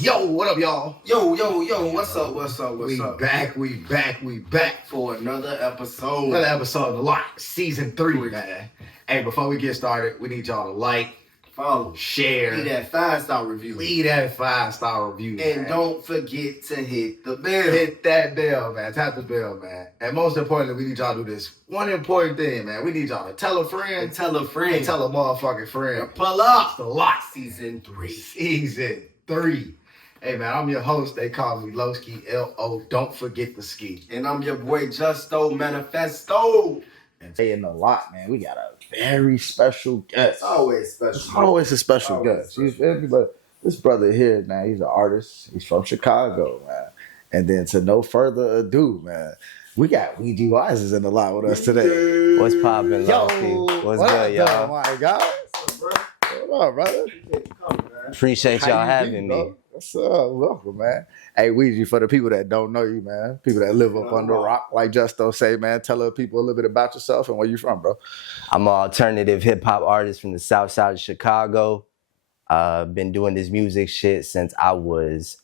Yo, what up, y'all? Yo, what's up? We back For another episode. Another episode of The Lock, Season 3, man. Hey, before we get started, we need y'all to like, follow, share. leave that 5-star review. Leave that 5-star review, and man. don't forget to hit the bell. Hit that bell, man. Tap the bell, man. And most importantly, we need y'all to do this one important thing, man. We need y'all to tell a friend. And tell a friend. And tell a motherfucking friend. And pull up. It's The Lock, Season 3. Season 3. Hey, man, I'm your host. They call me Lowski, L-O. Don't forget the ski. And I'm your boy Justo Manifesto. And today in The Lot, man, we got a very special guest. Always special. It's always a special guest. You feel me? But this brother here, man, he's an artist. He's from Chicago, man. And then to no further ado, man, we got Weegi Wizers in The Lot with us today. What's poppin', Lowski? What's good, y'all? Oh my God. What up, brother? Appreciate How y'all you having be, me. bro? What's up? Welcome, man. Hey, Weegi, for the people that don't know you, man, people that live up under a rock, like Justo say, man, tell the people a little bit about yourself and where you from, bro. I'm an alternative hip hop artist from the south side of Chicago. Been doing this music shit since I was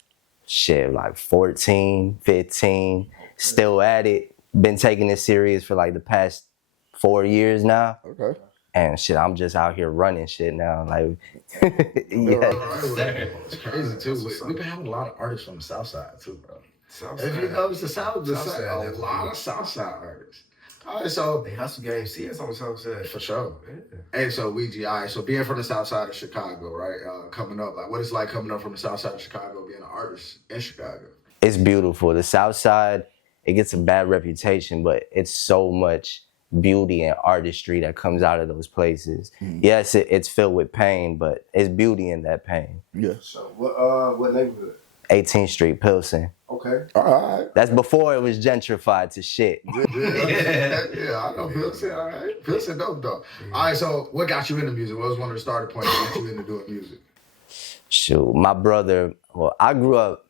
like 14, 15. Still at it. Been taking it serious for like the past 4 years now. Okay. And shit, I'm just out here running shit now. Like, yeah. It's crazy, too. We've been having a lot of artists from the South Side, too, bro. If you notice the South Side, a lot of South Side artists. All right, so They hustle game. See us on the South Side. for sure. Yeah. Hey, so Weegi, all right, so being from the South Side of Chicago, right? Coming up, like, what it's like coming up from the South Side of Chicago, being an artist in Chicago? It's beautiful. The south side, it gets a bad reputation, but it's so much beauty and artistry that comes out of those places. Yes, it's filled with pain, but it's beauty in that pain. Yeah. So what neighborhood? 18th Street, Pilsen. Okay. All right. That's before it was gentrified to shit. Yeah, I know Pilsen, all right. Pilsen dope, though. All right, so what got you into music? What was one of the starting points that got you into doing music? Shoot, my brother, well, I grew up,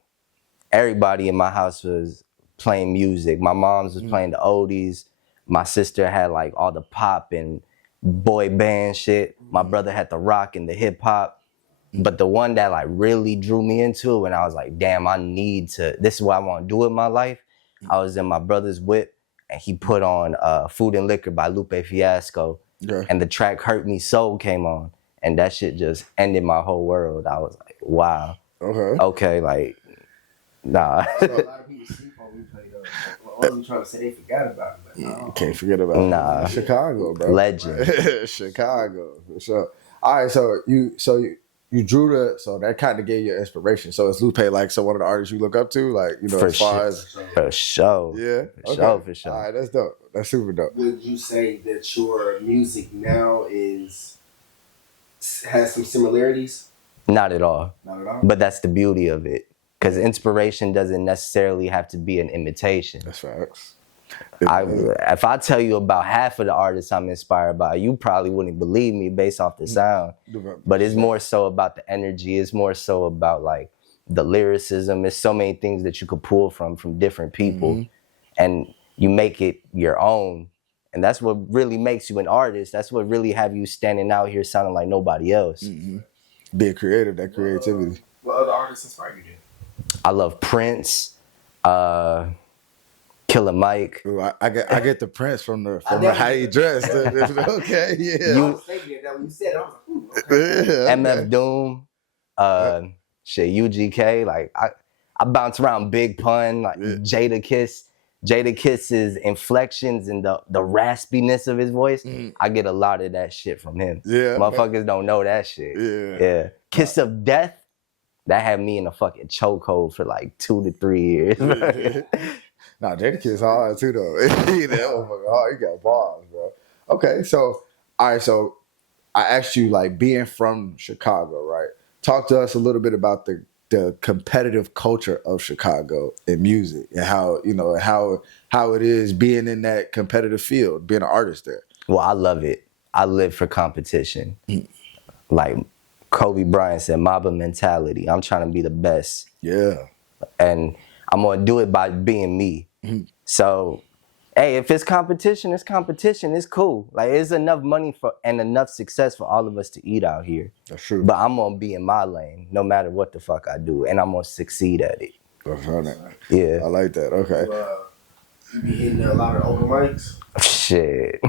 everybody in my house was playing music. My mom's was playing the oldies. My sister had like all the pop and boy band shit. My brother had the rock and the hip hop. But the one that like really drew me into it when I was like, damn, this is what I want to do with my life. I was in my brother's whip and he put on Food and Liquor by Lupe Fiasco. Yeah. And the track Hurt Me So came on. And that shit just ended my whole world. I was like, wow. Okay, like, nah. So a lot of people sleep on we play those. What I'm trying to say, they forgot about it. But no. Can't forget about Nah. Chicago, bro. Legend. Chicago, for sure. All right, so you drew so that kind of gave you inspiration. So is Lupe like one of the artists you look up to, like, you know, For as far sure. as For sure. yeah, For sure. All right, that's dope. That's super dope. Would you say that your music now has some similarities? Not at all. Not at all. But that's the beauty of it. Because inspiration doesn't necessarily have to be an imitation. That's facts. If I tell you about half of the artists I'm inspired by, you probably wouldn't believe me based off the sound. But it's more so about the energy. It's more so about like the lyricism. There's so many things that you could pull from different people. And you make it your own. And that's what really makes you an artist. That's what really have you standing out here sounding like nobody else. Being creative, that creativity. What other artists inspire you then? I love Prince, Killer Mike. Ooh, I get the Prince from the how he dressed. Okay, yeah. I was thinking that when you said it, I was like, ooh, okay. Yeah, MF Doom, UGK. Like I bounce around Big Pun, like Jada Kiss. Jada Kiss's inflections and the raspiness of his voice, I get a lot of that shit from him. Yeah. Motherfuckers don't know that shit. Yeah. Kiss of Death, that had me in a fucking chokehold for like 2 to 3 years. Nah, Jada Kiss hard too though. He got bars, bro. Okay, so all right, so I asked you, like, being from Chicago, right? Talk to us a little bit about the competitive culture of Chicago in music and how, you know, how it is being in that competitive field, being an artist there. Well, I love it. I live for competition. Like Kobe Bryant said, Mamba mentality. I'm trying to be the best. Yeah. And I'm going to do it by being me. So Hey, if it's competition, it's competition. It's cool. Like, it's enough money for and enough success for all of us to eat out here. That's true. But I'm gonna be in my lane, no matter what the fuck I do, and I'm gonna succeed at it. That's funny. Yeah. I like that. Okay. You be hitting a lot of open mics. Shit.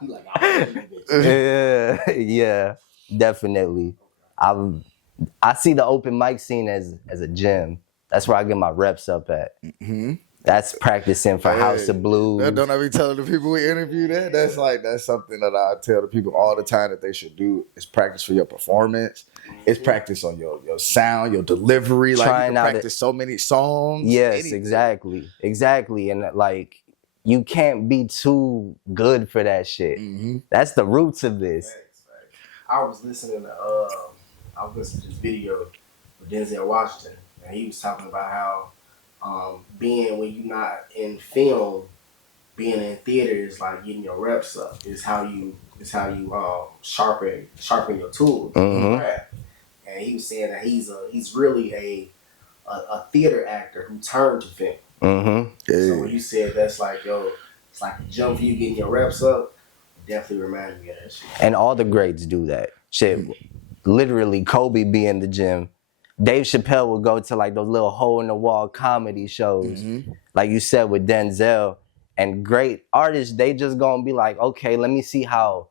You like, I yeah, definitely. I see the open mic scene as a gym. That's where I get my reps up at. Mm-hmm. That's practicing for House of Blues. Don't I be telling the people we interview that? That's something that I tell the people all the time that they should do. Is practice for your performance. It's practice on your sound, your delivery. Like, you can practice so many songs. Yes, anything. exactly. And like, you can't be too good for that shit. Mm-hmm. That's the roots of this. I was listening to this video with Denzel Washington, and he was talking about how being when you're not in film, being in theater is like getting your reps up. Is how you sharpen your tools. Mm-hmm. And he was saying that he's really a theater actor who turned to film. Mm-hmm. So when you said that's like, yo, it's like a jump for you getting your reps up, it definitely reminded me of that shit. And all the greats do that. Shit, literally, Kobe be in the gym. Dave Chappelle would go to like those little hole-in-the-wall comedy shows. Mm-hmm. Like you said with Denzel. And great artists, they just gonna be like, okay, let me see how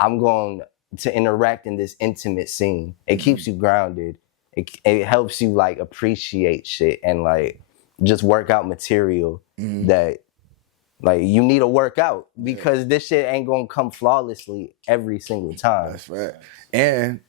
I'm going to interact in this intimate scene. It keeps you grounded. It helps you like appreciate shit and like just work out material that like you need to work out because this shit ain't gonna come flawlessly every single time. That's right. And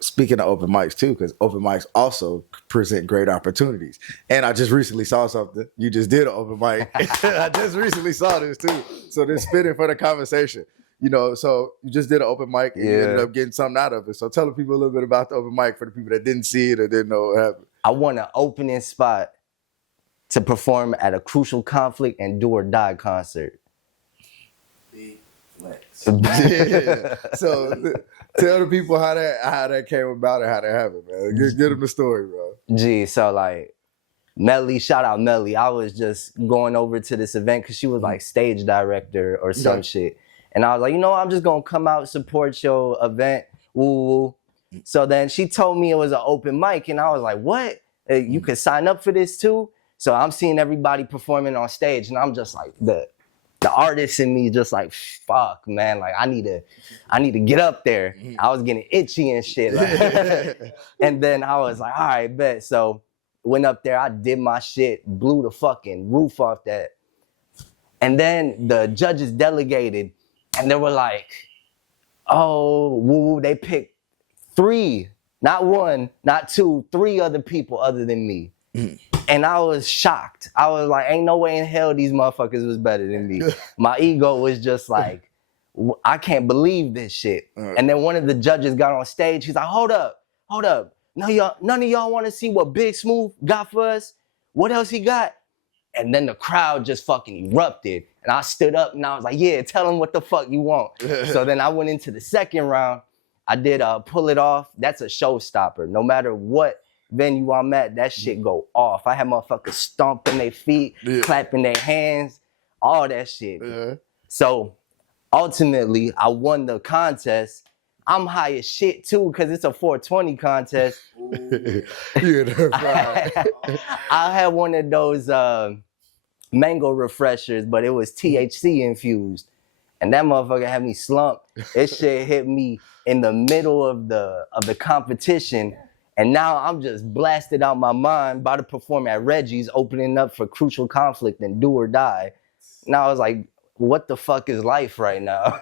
speaking of open mics too, because open mics also present great opportunities. And I just recently saw something. You just did an open mic. I just recently saw this too. So this fitting for the conversation. You know, so you just did an open mic and you ended up getting something out of it. So tell the people a little bit about the open mic for the people that didn't see it or didn't know what happened. I won an opening spot to perform at a Crucial Conflict and Do or Die concert. Big flex. Yeah. So tell the people how that came about and how that happened, man. Get them the story, bro. Gee, so like Melly, shout out Melly. I was just going over to this event because she was like stage director or some shit. And I was like, you know, I'm just gonna come out, support your event. Woo. So then she told me it was an open mic, and I was like, what? You could sign up for this too? So I'm seeing everybody performing on stage, and I'm just like, the artist in me just like, fuck, man, like I need to get up there. I was getting itchy and shit. Like, and then I was like, all right, bet. So went up there, I did my shit, blew the fucking roof off that. And then the judges delegated, and they were like, oh, woo, they picked 3, not 1, not 2, 3 other people other than me. And I was shocked. I was like, ain't no way in hell these motherfuckers was better than me. My ego was just like, I can't believe this shit. And then one of the judges got on stage. He's like, hold up. None of y'all want to see what Big Smooth got for us? What else he got? And then the crowd just fucking erupted. And I stood up and I was like, yeah, tell him what the fuck you want. So then I went into the second round. I did Pull It Off. That's a showstopper. No matter what venue I'm at, that shit go off. I had motherfuckers stomping their feet, clapping their hands, all that shit. So ultimately, I won the contest. I'm high as shit too, because it's a 420 contest. I had one of those mango refreshers, but it was THC infused. And that motherfucker had me slumped. This shit hit me in the middle of the competition. And now I'm just blasted out my mind, about to perform at Reggie's, opening up for Crucial Conflict and Do or Die. Now I was like, what the fuck is life right now?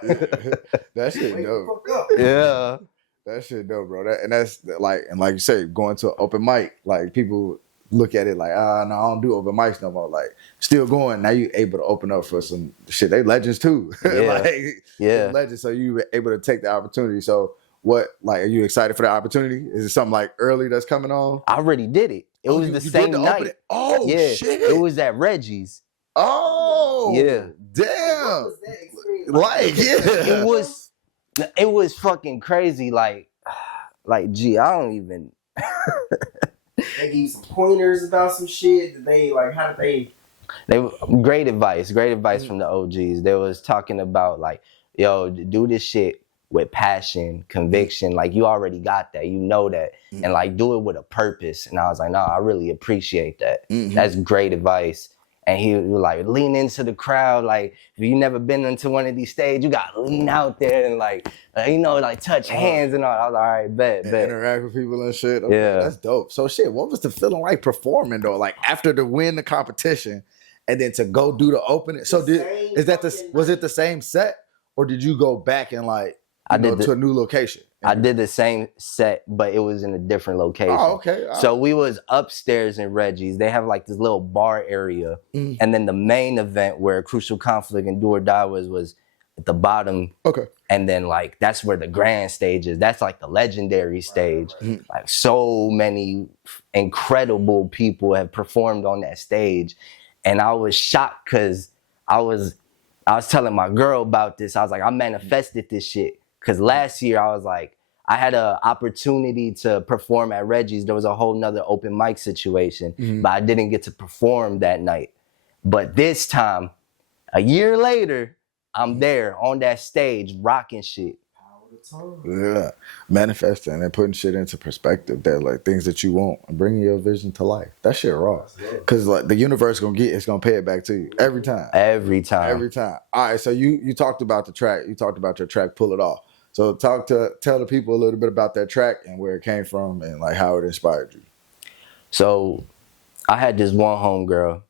That shit dope. Yeah. That shit dope, bro. That's like you say, going to an open mic, like people look at it like, no, I don't do open mics no more. Like, still going. Now you able to open up for some shit. They legends too. Legends. So you were able to take the opportunity. So what, like, are you excited for the opportunity? Is it something like early that's coming on? I already did it. It was the same night. Oh, yeah, shit. It was at Reggie's. Oh, yeah. Damn. Like, yeah. It was fucking crazy. Like, gee, I don't even. They give you some pointers about some shit. How did they Great advice from the OGs. They was talking about like, yo, do this shit with passion, conviction. Like you already got that, you know that, and like do it with a purpose. And I was like, no, I really appreciate that. That's great advice. And he was like, lean into the crowd. Like if you never been into one of these stages, you got to lean out there and like, like touch hands and all. I was like, all right, bet. Interact with people and shit. Okay, yeah, that's dope. So shit, what was the feeling like performing though? Like after to win the competition and then to go do the opening. So was it the same set or did you go back and like to a new location? I did the same set, but it was in a different location. Oh, okay. So we was upstairs in Reggie's. They have like this little bar area. And then the main event where Crucial Conflict and Do or Die was at the bottom. Okay. And then like, that's where the grand stage is. That's like the legendary stage. Like so many incredible people have performed on that stage. And I was shocked because I was telling my girl about this. I was like, I manifested this shit. Because last year I was like, I had an opportunity to perform at Reggie's. There was a whole nother open mic situation, but I didn't get to perform that night. But this time, a year later, I'm there on that stage rocking shit. Yeah, manifesting and putting shit into perspective. That like things that you want and bringing your vision to life. That shit raw. Because like the universe gonna pay it back to you every time. Every time. All right. So you talked about the track. You talked about your track, Pull It Off. So tell the people a little bit about that track and where it came from and like how it inspired you. So I had this one homegirl.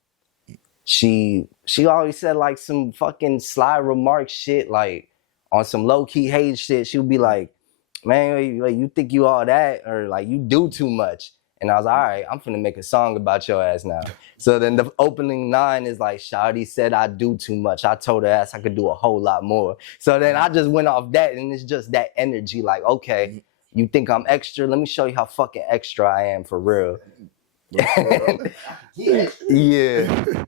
She always said like some fucking sly remark shit, like on some low key hate shit. She would be like, man, like, you think you all that, or like you do too much. And I was like, all right, I'm finna make a song about your ass now. So then the opening line is like, Shawty said I do too much. I told her ass I could do a whole lot more. So then I just went off that, and it's just that energy. Like, okay, you think I'm extra? Let me show you how fucking extra I am for real. Yeah.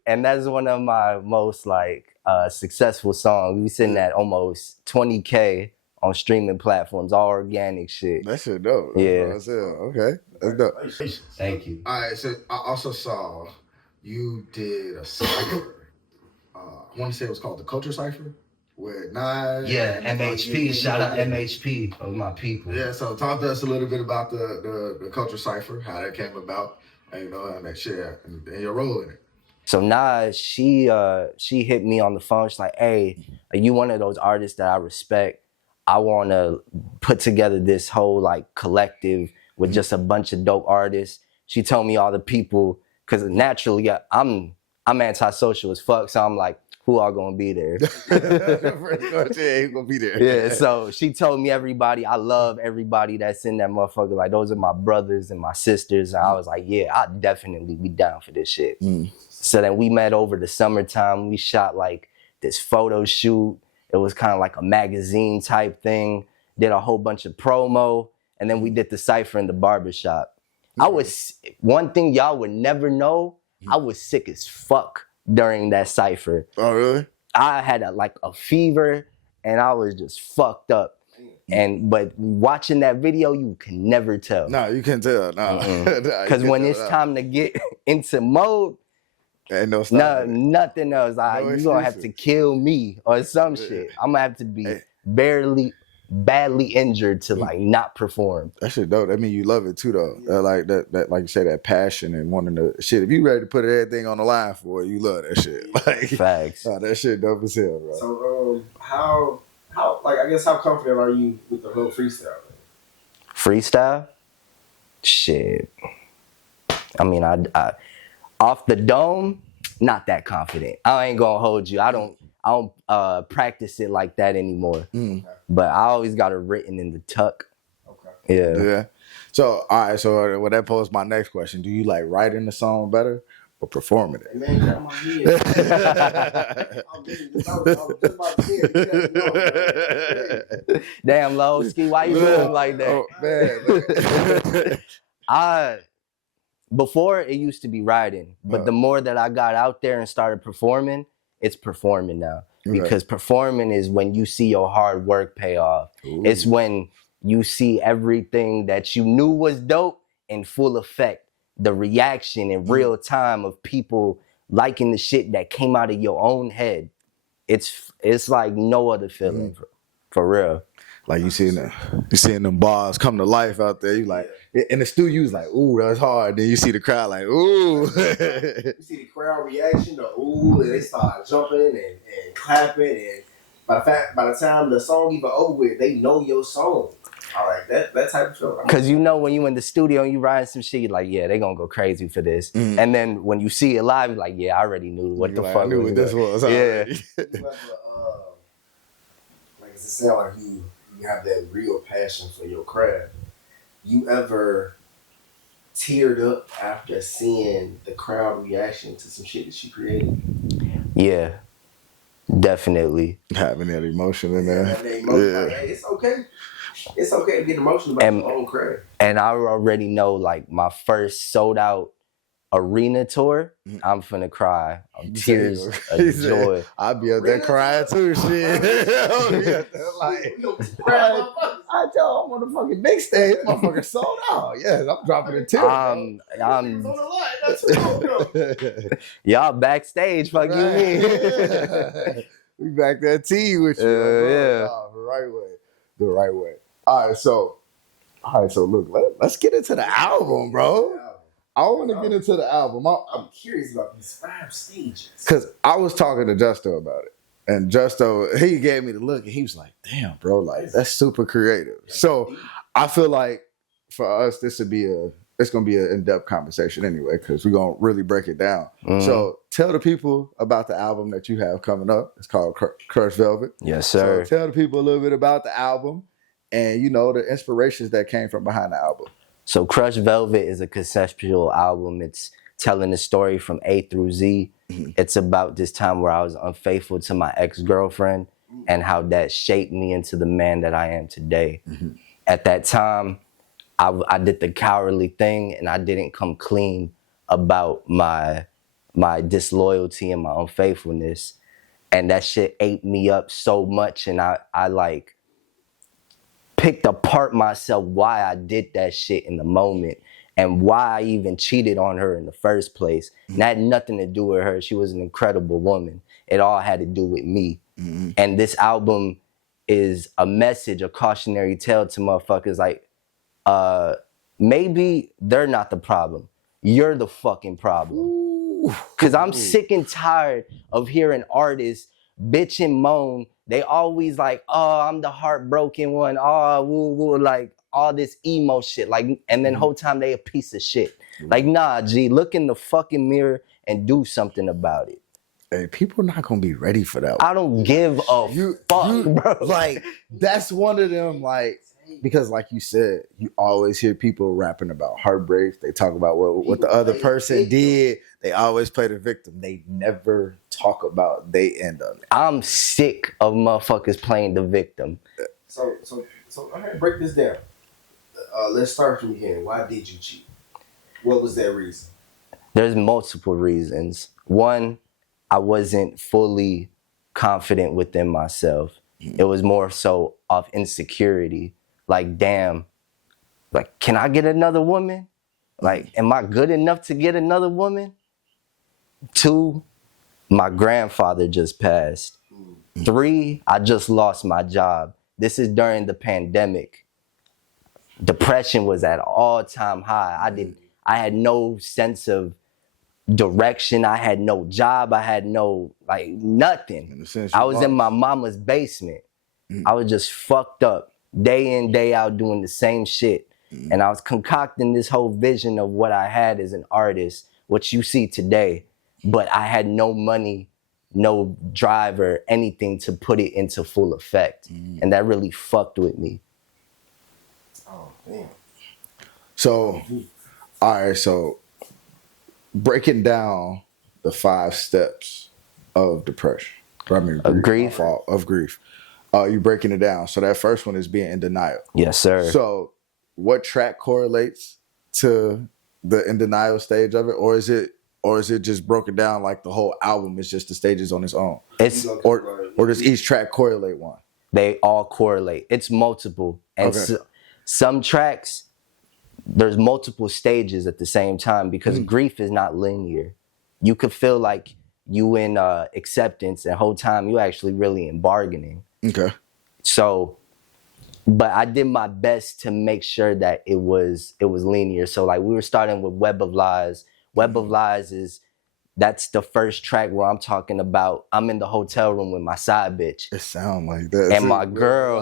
And that's one of my most like successful songs. We sitting at almost 20K on streaming platforms, all organic shit. That shit dope. Yeah. Okay. That's dope. Thank you. All right, so I also saw you did a cipher. I want to say it was called the Culture Cipher with Nas. Yeah, MHP. Shout out MHP for my people. Yeah, so talk to us a little bit about the Culture Cipher, how that came about, and and that shit, and your role in it. So Nas, she hit me on the phone. She's like, hey, are you one of those artists that I respect? I want to put together this whole like collective with just a bunch of dope artists. She told me all the people, because naturally I'm antisocial as fuck, so I'm like, who all gonna be there? Who's gonna be there? Yeah, so she told me everybody. I love everybody that's in that motherfucker. Like those are my brothers and my sisters. And I was like, yeah, I'd definitely be down for this shit. So then we met over the summertime. We shot like this photo shoot. It was kind of like a magazine type thing. Did a whole bunch of promo. And then we did the cypher in the barbershop. One thing y'all would never know, I was sick as fuck during that cypher. Oh, really? I had a fever and I was just fucked up. But watching that video, you can never tell. No, you can tell. No. Because when it's time to get into mode, ain't no nothing else. You're going to have to kill me or some shit. I'm going to have to be badly injured to like not perform. That shit dope. I mean, you love it too though. Like that like you say, that passion and wanting to shit. If you ready to put everything on the line for it, you love that shit. Like facts. Nah, that shit dope as hell, bro. So how like I guess how confident are you with the whole freestyle? Freestyle? Shit. I mean, I off the dome, not that confident. I ain't gonna hold you. I don't practice it like that anymore. But I always got it written in the tuck. Okay. Yeah. So, all right. So, well, that poses my next question. Do you like writing the song better or performing it? Man, get on my head. Damn, Lowski, why you doing like that? Oh, man. Before, it used to be writing. But the more that I got out there and started performing, it's performing now. Because performing is when you see your hard work pay off. Ooh. It's when you see everything that you knew was dope in full effect. The reaction in real time of people liking the shit that came out of your own head, it's like no other feeling for real. Like you seeing them bars come to life out there. You like in the studio, you was like, ooh, that's hard. Then you see the crowd like, ooh. You see the crowd reaction to ooh, and they start jumping and clapping, and by the time the song even over with, they know your song. All right, that type of feeling. Cause you know when you in the studio and you writing some shit, you're like, yeah, they gonna go crazy for this. And then when you see it live, you're like, yeah, I already knew what the fuck. I knew what this was. Yeah. Like it sound like you have that real passion for your craft. You ever teared up after seeing the crowd reaction to some shit that you created? Yeah, definitely. Having that emotion in there. That emotion, like, hey, it's okay. It's okay to get emotional about your own craft. And I already know, like, my first sold out arena tour, I'm finna cry. Tears of joy. I'll be up there crying too, shit. Like, I tell I'm on the fucking big stage, motherfucker sold out. Yes, I'm dropping a tear. Y'all backstage, fuck you mean? We back there tea with you. Yeah. The right way. All right, so look, let's get into the album, bro. I want to get into the album. I'm curious about these 5 stages. Because I was talking to Justo about it. And Justo, he gave me the look and he was like, damn, bro, like that's super creative. So I feel like for us, it's going to be an in-depth conversation anyway, because we're going to really break it down. So tell the people about the album that you have coming up. It's called Crush Velvet. Yes, sir. So tell the people a little bit about the album and, you know, the inspirations that came from behind the album. So Crush Velvet is a conceptual album. It's telling the story from A through Z. It's about this time where I was unfaithful to my ex-girlfriend and how that shaped me into the man that I am today. At that time, I did the cowardly thing and I didn't come clean about my disloyalty and my unfaithfulness. And that shit ate me up so much, and I like picked apart myself why I did that shit in the moment and why I even cheated on her in the first place. And that had nothing to do with her. She was an incredible woman. It all had to do with me. And this album is a message, a cautionary tale to motherfuckers like, maybe they're not the problem. You're the fucking problem. Because I'm sick and tired of hearing artists bitch and moan. They always like, oh, I'm the heartbroken one. Oh, woo, woo, like all this emo shit. Like, and then whole time they a piece of shit. Like, nah, G, look in the fucking mirror and do something about it. Hey, people not gonna be ready for that. I don't give a fuck, bro. Like, that's one of them, like, because like you said, you always hear people rapping about heartbreaks. They talk about what the other person did. They always play the victim. They never talk about they end on it. I'm sick of motherfuckers playing the victim. So I'm gonna break this down. Let's start from here. Why did you cheat? What was that reason? There's multiple reasons. One, I wasn't fully confident within myself. It was more so of insecurity. Like, damn, like, can I get another woman? Like, am I good enough to get another woman? 2, my grandfather just passed. 3, I just lost my job. This is during the pandemic. Depression was at an all-time high. I had no sense of direction. I had no job. I had no, like, nothing. I was in my mama's basement. I was just fucked up. Day in, day out, doing the same shit. And I was concocting this whole vision of what I had as an artist, what you see today. But I had no money, no drive or anything to put it into full effect. And that really fucked with me. Oh, damn. So, all right, so breaking down the 5 steps of depression. Of grief? Of grief. You're breaking it down. So that first one is being in denial. Yes, sir. So what track correlates to the in denial stage of it? Or is it just broken down like the whole album is just the stages on its own? Or does each track correlate one? They all correlate. It's multiple. And some tracks, there's multiple stages at the same time because grief is not linear. you could feel like you in acceptance, and the whole time you actually really in bargaining. Okay. So, but I did my best to make sure that it was linear. So like we were starting with Web of Lies. Web of Lies that's the first track where I'm talking about I'm in the hotel room with my side bitch. It sound like that. And my girl,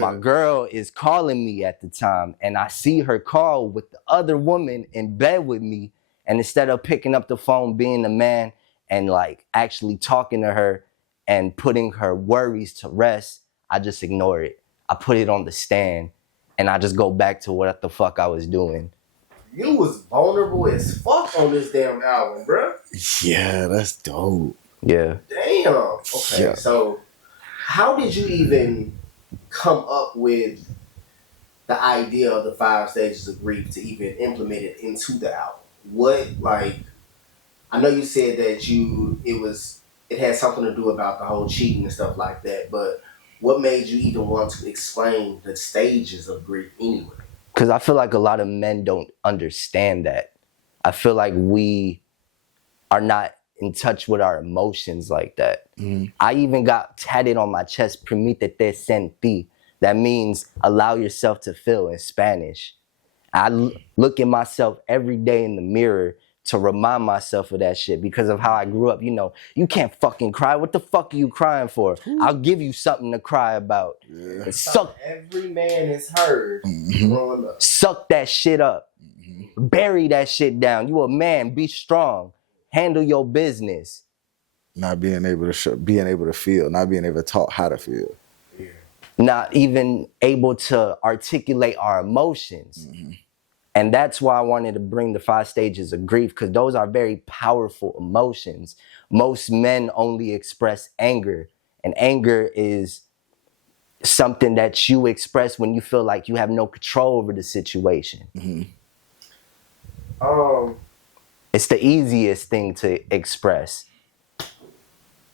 my girl is calling me at the time, and I see her call with the other woman in bed with me. And instead of picking up the phone, being a man, and like actually talking to her and putting her worries to rest, I just ignore it. I put it on the stand, and I just go back to what the fuck I was doing. You was vulnerable as fuck on this damn album, bro. Yeah, that's dope. Yeah. Damn. Okay, yeah. So how did you even come up with the idea of the 5 stages of grief to even implement it into the album? What, like, I know you said that it had something to do about the whole cheating and stuff like that, but what made you even want to explain the stages of grief anyway? Because I feel like a lot of men don't understand that. I feel like we are not in touch with our emotions like that. Mm-hmm. I even got tatted on my chest, permítete sentir. That means allow yourself to feel in Spanish. I look at myself every day in the mirror to remind myself of that shit because of how I grew up. You know, you can't fucking cry. What the fuck are you crying for? I'll give you something to cry about. Yeah. Every man is heard growing up. Suck that shit up. Mm-hmm. Bury that shit down. You a man. Be strong. Handle your business. Not being able to feel. Not being able to talk how to feel. Yeah. Not even able to articulate our emotions. Mm-hmm. And that's why I wanted to bring the 5 stages of grief, because those are very powerful emotions. Most men only express anger, and anger is something that you express when you feel like you have no control over the situation. Mm-hmm. It's the easiest thing to express.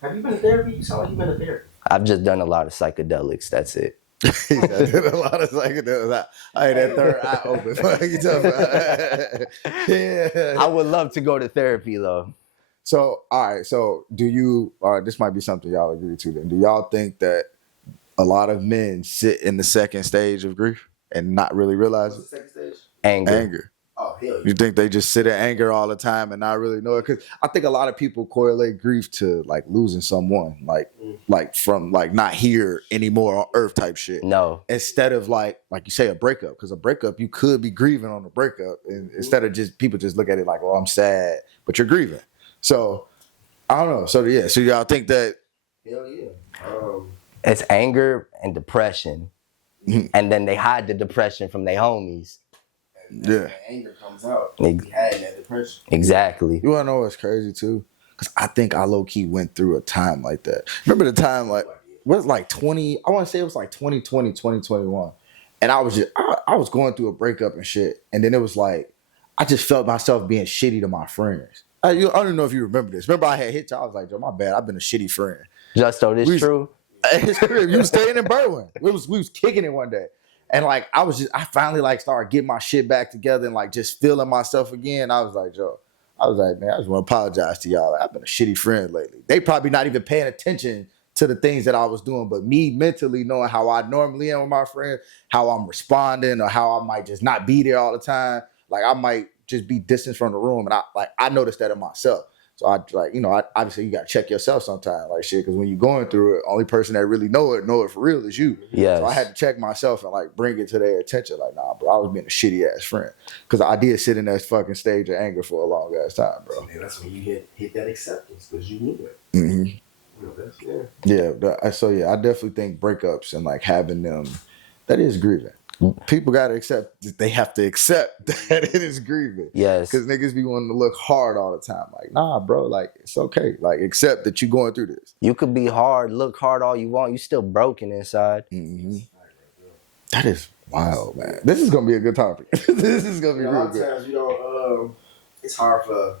Have you been to therapy? You sound like you've been to therapy. I've just done a lot of psychedelics. That's it. I did a lot of psychedelics. I had that third eye open. What you talking about? Yeah. I would love to go to therapy though. So, all right. So, do you? This might be something y'all agree to. Then, do y'all think that a lot of men sit in the second stage of grief and not really realize it? What's the second stage? Anger. Oh, hell yeah. You think they just sit in anger all the time and not really know it? Because I think a lot of people correlate grief to like losing someone, like from like not here anymore on earth type shit. No. Instead of like you say, a breakup. Because a breakup, you could be grieving on a breakup. And instead of just people just look at it like, well, I'm sad, but you're grieving. So I don't know. So yeah. So y'all think that? Hell yeah. It's anger and depression. Mm-hmm. And then they hide the depression from their homies. Yeah, anger comes out. He had that depression. Exactly. You wanna know what's crazy too? Because I think I low key went through a time like that. Remember the time like what was like 20? I want to say it was like 2020, 2021, and I was going through a breakup and shit, and then it was like I just felt myself being shitty to my friends. I don't know if you remember this. Remember I had hit you. I was like, Joe, my bad. I've been a shitty friend. Justo, this true. It's true. You was staying in Berwyn. We was kicking it one day. And like I finally like started getting my shit back together and like just feeling myself again. I was like, Joe, man, I just want to apologize to y'all. I've been a shitty friend lately. They probably not even paying attention to the things that I was doing, but me mentally knowing how I normally am with my friends, how I'm responding, or how I might just not be there all the time. Like I might just be distant from the room, and I noticed that in myself. So obviously you got to check yourself sometimes, like shit, because when you're going through it, only person that really know it for real is you. Yes. So I had to check myself and like bring it to their attention. Like, nah, bro, I was being a shitty ass friend, because I did sit in that fucking stage of anger for a long ass time, bro. Man, that's when you hit that acceptance, because you knew it. Mm-hmm. Yeah. So yeah, I definitely think breakups and like having them, that is grieving. People gotta accept. They have to accept that it is grieving. Yes. Because niggas be wanting to look hard all the time. Like, nah, bro. Like, it's okay. Like, accept that you're going through this. You could be hard, look hard all you want. You still broken inside. Mm-hmm. That is wild, man. This is gonna be a good topic. This is gonna be real good. A lot of times, it's hard for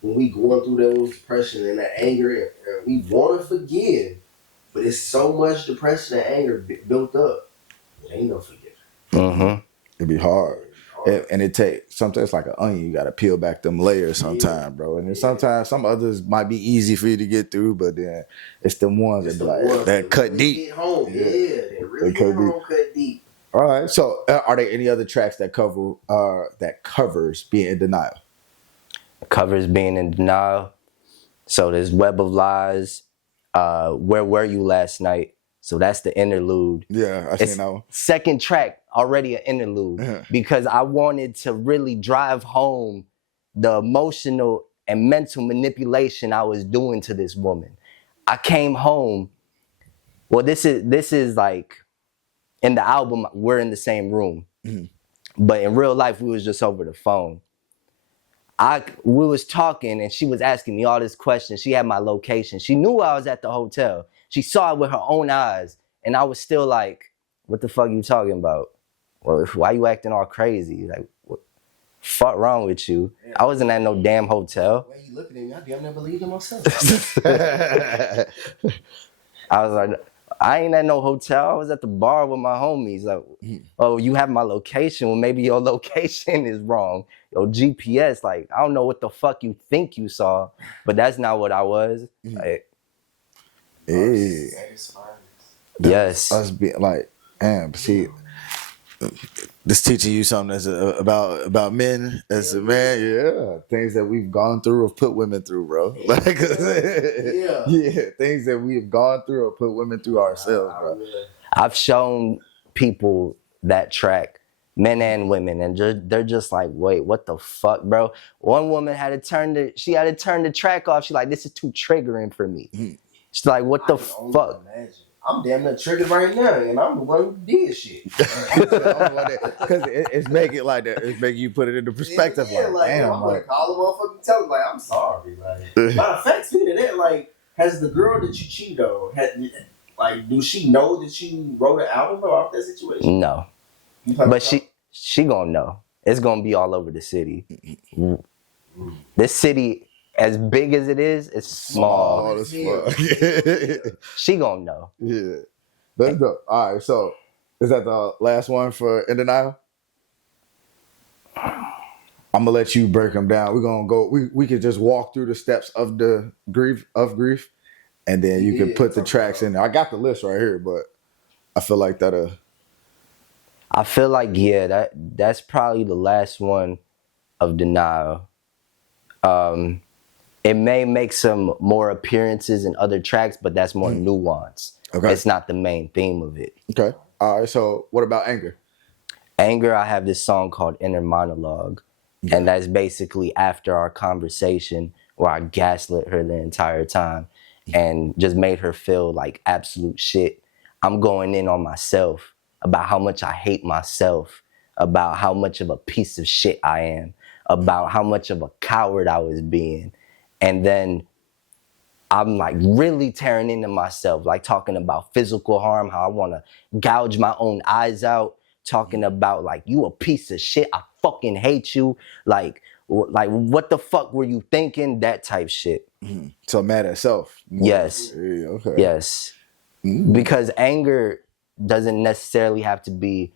when we going through those depression and that anger, and we want to forgive, but it's so much depression and anger built up. It ain't no forgiveness. Mm-hmm. It'd be hard. And it takes sometimes it's like an onion. You got to peel back them layers sometimes, bro. And then sometimes some others might be easy for you to get through, but then it's the ones that be like that cut really deep. Hit home. Yeah, they really cut deep. All right. So, are there any other tracks that covers being in denial? Covers being in denial. So there's Web of Lies. Where Were You Last Night? So that's the interlude. Yeah, I seen that one. Second track, already an interlude, because I wanted to really drive home the emotional and mental manipulation I was doing to this woman. I came home. Well, this is like in the album, we're in the same room, but in real life, we was just over the phone. We was talking and she was asking me all these questions. She had my location. She knew I was at the hotel. She saw it with her own eyes. And I was still like, what the fuck you talking about? Well, why you acting all crazy? Like, what fuck wrong with you? I wasn't at no damn hotel. Why you looking at me? I damn never believed in myself. I was like, I ain't at no hotel. I was at the bar with my homies. Like, oh, you have my location. Well, maybe your location is wrong. Your GPS, like, I don't know what the fuck you think you saw, but that's not what I was. Like, yes. Us being like, damn, see, this teaching you something that's about men as a man, things that we've gone through or put women through, bro. Like, things that we've gone through or put women through ourselves, bro. I've shown people that track, men and women, and they're just like, wait, what the fuck, bro? One woman had to turn the track off. She's like, this is too triggering for me. She's like, what the fuck? I'm damn near triggered right now, and I'm the one who did shit. Because it's making like that. It's making you put it into perspective. Yeah, like damn, I'm gonna call the motherfucker, tell him like, I'm sorry. Like, matter of fact, speaking of that, like, has the girl that you cheated on do she know that you wrote an album off that situation? No, but she gonna know. It's gonna be all over the city. This city, as big as it is, it's small. As fuck. She gonna know. Yeah. That's dope. All right, so is that the last one for In Denial? I'm gonna let you break them down. We're gonna go. We could just walk through the steps of the grief, and then you can put the tracks in there. I got the list right here, but I feel like I feel like that's probably the last one of Denial. It may make some more appearances in other tracks, but that's more nuance. Okay. It's not the main theme of it. Okay. All right. So what about Anger? Anger, I have this song called Inner Monologue. Yeah. And that's basically after our conversation where I gaslit her the entire time and just made her feel like absolute shit. I'm going in on myself about how much I hate myself, about how much of a piece of shit I am, about how much of a coward I was being. And then I'm like really tearing into myself, like talking about physical harm, how I want to gouge my own eyes out, talking about like, you a piece of shit, I fucking hate you. Like what the fuck were you thinking? That type shit. Mm-hmm. So mad at self. Yes. Yeah, okay. Yes. Mm-hmm. Because anger doesn't necessarily have to be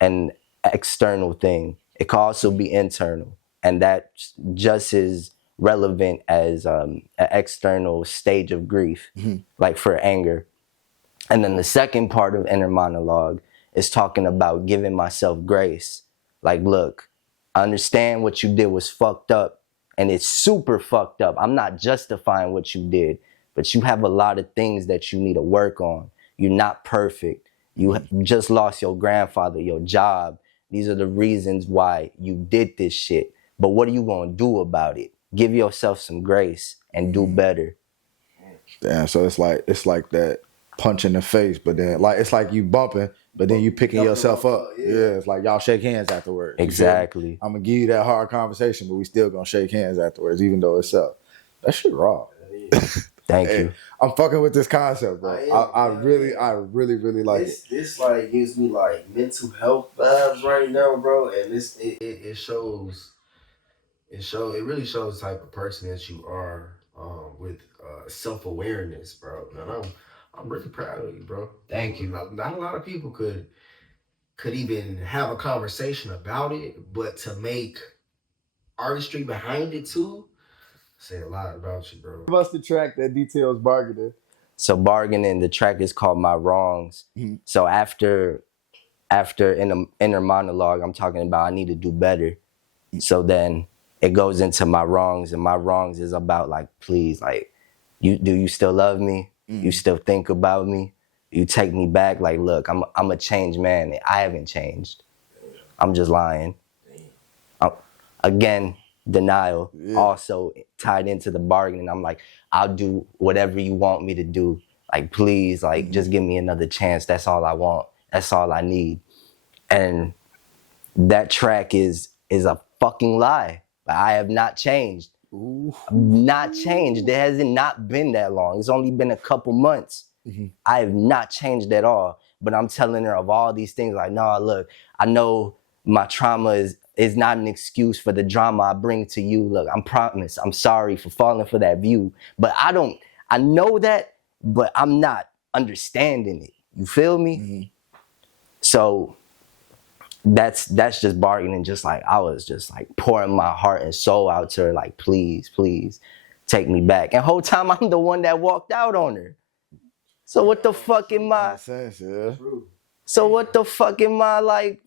an external thing. It can also be internal. And that just is relevant as an external stage of grief, like for anger. And then the second part of Inner Monologue is talking about giving myself grace. Like, look, I understand what you did was fucked up, and it's super fucked up. I'm not justifying what you did, but you have a lot of things that you need to work on. You're not perfect. You just lost your grandfather, your job. These are the reasons why you did this shit. But what are you gonna do about it? Give yourself some grace and do better. Damn, so it's like that punch in the face, but then like it's like you bumping, but then you picking yourself up. Yeah, it's like y'all shake hands afterwards. Exactly. I'm gonna give you that hard conversation, but we still gonna shake hands afterwards, even though it's up. That shit raw. Thank you. I'm fucking with this concept, bro. I really like it. This like gives me like mental health vibes right now, bro, and it shows. It really shows the type of person that you are with self-awareness, bro. And I'm really proud of you, bro. Thank you. Not a lot of people could could even have a conversation about it, but to make artistry behind it too, say a lot about you, bro. Give us the track that details bargaining. So bargaining, the track is called My Wrongs. Mm-hmm. So after in the inner monologue, I'm talking about I need to do better. So then it goes into my wrongs, and my wrongs is about like, please, like, you still love me? You still think about me? You take me back? Like, look, I'm a changed man. I haven't changed. I'm just lying. Again, denial also tied into the bargaining. I'm like, I'll do whatever you want me to do. Like, please, like, just give me another chance. That's all I want. That's all I need. And that track is a fucking lie. I have not changed. Not changed. It hasn't not been that long. It's only been a couple months. I have not changed at all. But I'm telling her of all these things like, no, look, I know my trauma is not an excuse for the drama I bring to you. Look, I promise, I'm sorry for falling for that view. But I know that, but I'm not understanding it. You feel me? So that's just bargaining. Just like I was just like pouring my heart and soul out to her, like, please, please take me back. And whole time I'm the one that walked out on her. So what the fuck am I? So what the fuck am I like?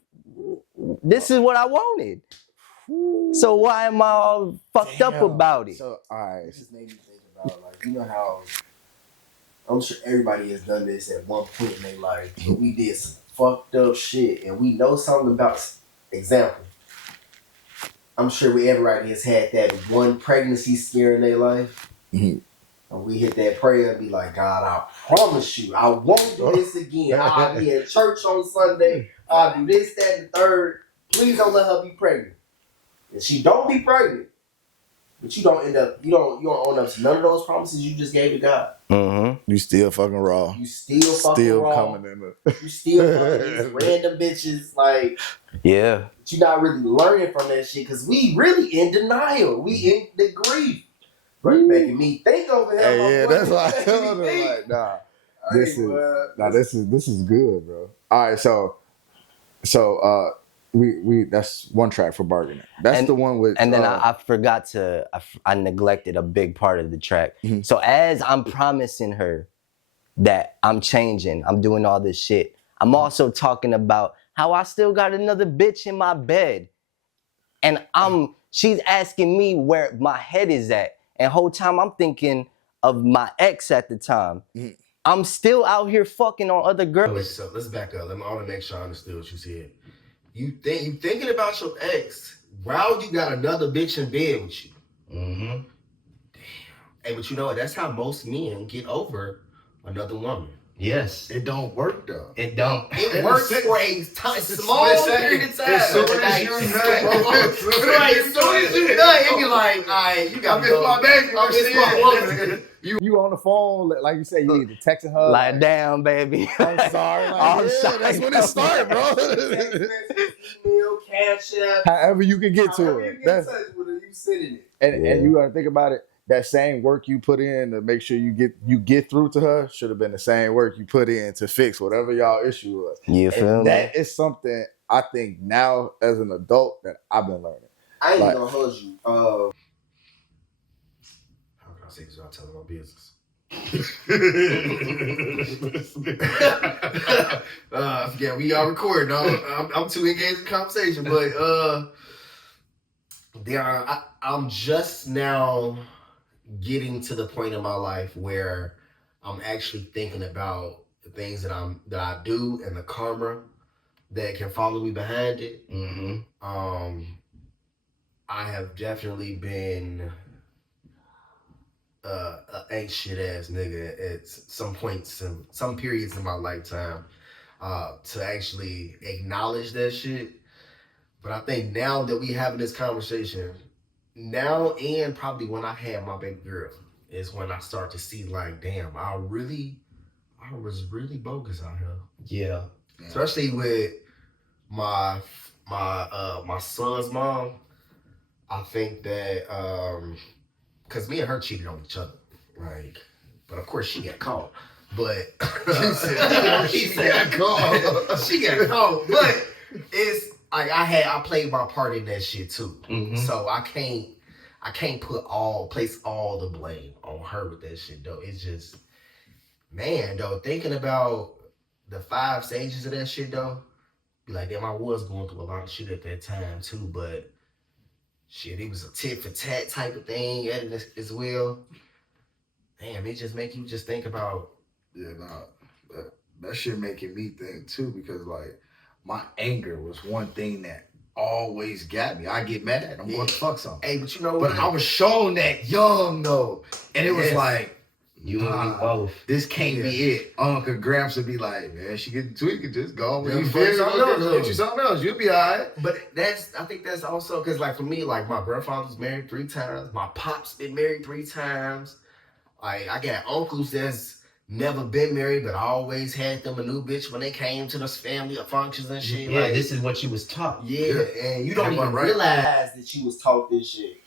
This is what I wanted. So why am I all fucked up about it? So all right, This just made me think about, like, you know how I'm sure everybody has done this at one point in their life, but we did some fucked up shit and we know something about. Example, I'm sure everybody has had that one pregnancy scare in their life. And we hit that prayer and be like, God, I promise you, I won't do this again. I'll be in church on Sunday. I'll do this, that, and the third. Please don't let her be pregnant. And she don't be pregnant. But you don't own up to none of those promises you just gave to God. You still fucking raw. You still raw. Coming in. You still fucking these random bitches. Like, yeah. But you're not really learning from that shit because we really in denial. We in the grief. Bro, you making me think over here. Hey, yeah, that's why I told her, like, nah, this is good, bro. All right, so we that's one track for bargaining. That's the one with. And then I forgot to, I neglected a big part of the track. So as I'm promising her that I'm changing, I'm doing all this shit, I'm also talking about how I still got another bitch in my bed, and she's asking me where my head is at. And whole time I'm thinking of my ex at the time. I'm still out here fucking on other girls. So let's back up. I want to make sure I understood what you said. You thinking about your ex while you got another bitch in bed with you. Damn. Hey, but you know what? That's how most men get over another woman. Yes. It don't work though. It don't. It works for a small period of time. As soon as you nut, it be like, all right, you got to miss my baby. I miss my woman. You on the phone, like you say, you either texting her. Like, damn, baby. I'm sorry. Like, I'm sorry. That's when it starts, bro. Email, Cash App. However you can get to However it. you get in touch with her, you sitting it. And you gotta think about it. That same work you put in to make sure you get through to her should have been the same work you put in to fix whatever y'all issue was. You feel me? That is something I think now as an adult that I've been learning. I ain't gonna hold you. How can I say this without telling my business? Yeah, we are recording. I'm too engaged in conversation, but I'm just now getting to the point in my life where I'm actually thinking about the things that I do and the karma that can follow me behind it. I have definitely been an ain't shit ass nigga at some points and some periods in my lifetime to actually acknowledge that shit. But I think now that we having this conversation, now and probably when I had my baby girl, is when I start to see like, damn, I was really bogus out here. Yeah. Especially with my son's mom. I think that because me and her cheated on each other, like, but of course she got caught. But she got caught. She got caught. But it's like I played my part in that shit too. Mm-hmm. So I can't place all the blame on her with that shit though. It's just, man, though, thinking about the 5 stages of that shit though, be like, damn, I was going through a lot of shit at that time too, but shit, it was a tit for tat type of thing as well. Damn, it just make you just think about. Yeah, nah, that shit making me think too, because like my anger was one thing that always got me. I get mad. I'm going to fuck something. Hey, but you know what? But I was shown that young though, and it was like, you and me both. This can't be it. Uncle Gramps would be like, man, she getting tweaked. Just go on with you. Get you something else. You'll be all right. But I think that's also because, like, for me, like, my grandfather was married 3 times. My pop's been married 3 times. Like, I got uncles that's never been married, but I always had them a new bitch when they came to those family functions and shit. Yeah, like, this is what you was taught. Yeah, and you don't even realize that you was taught this shit.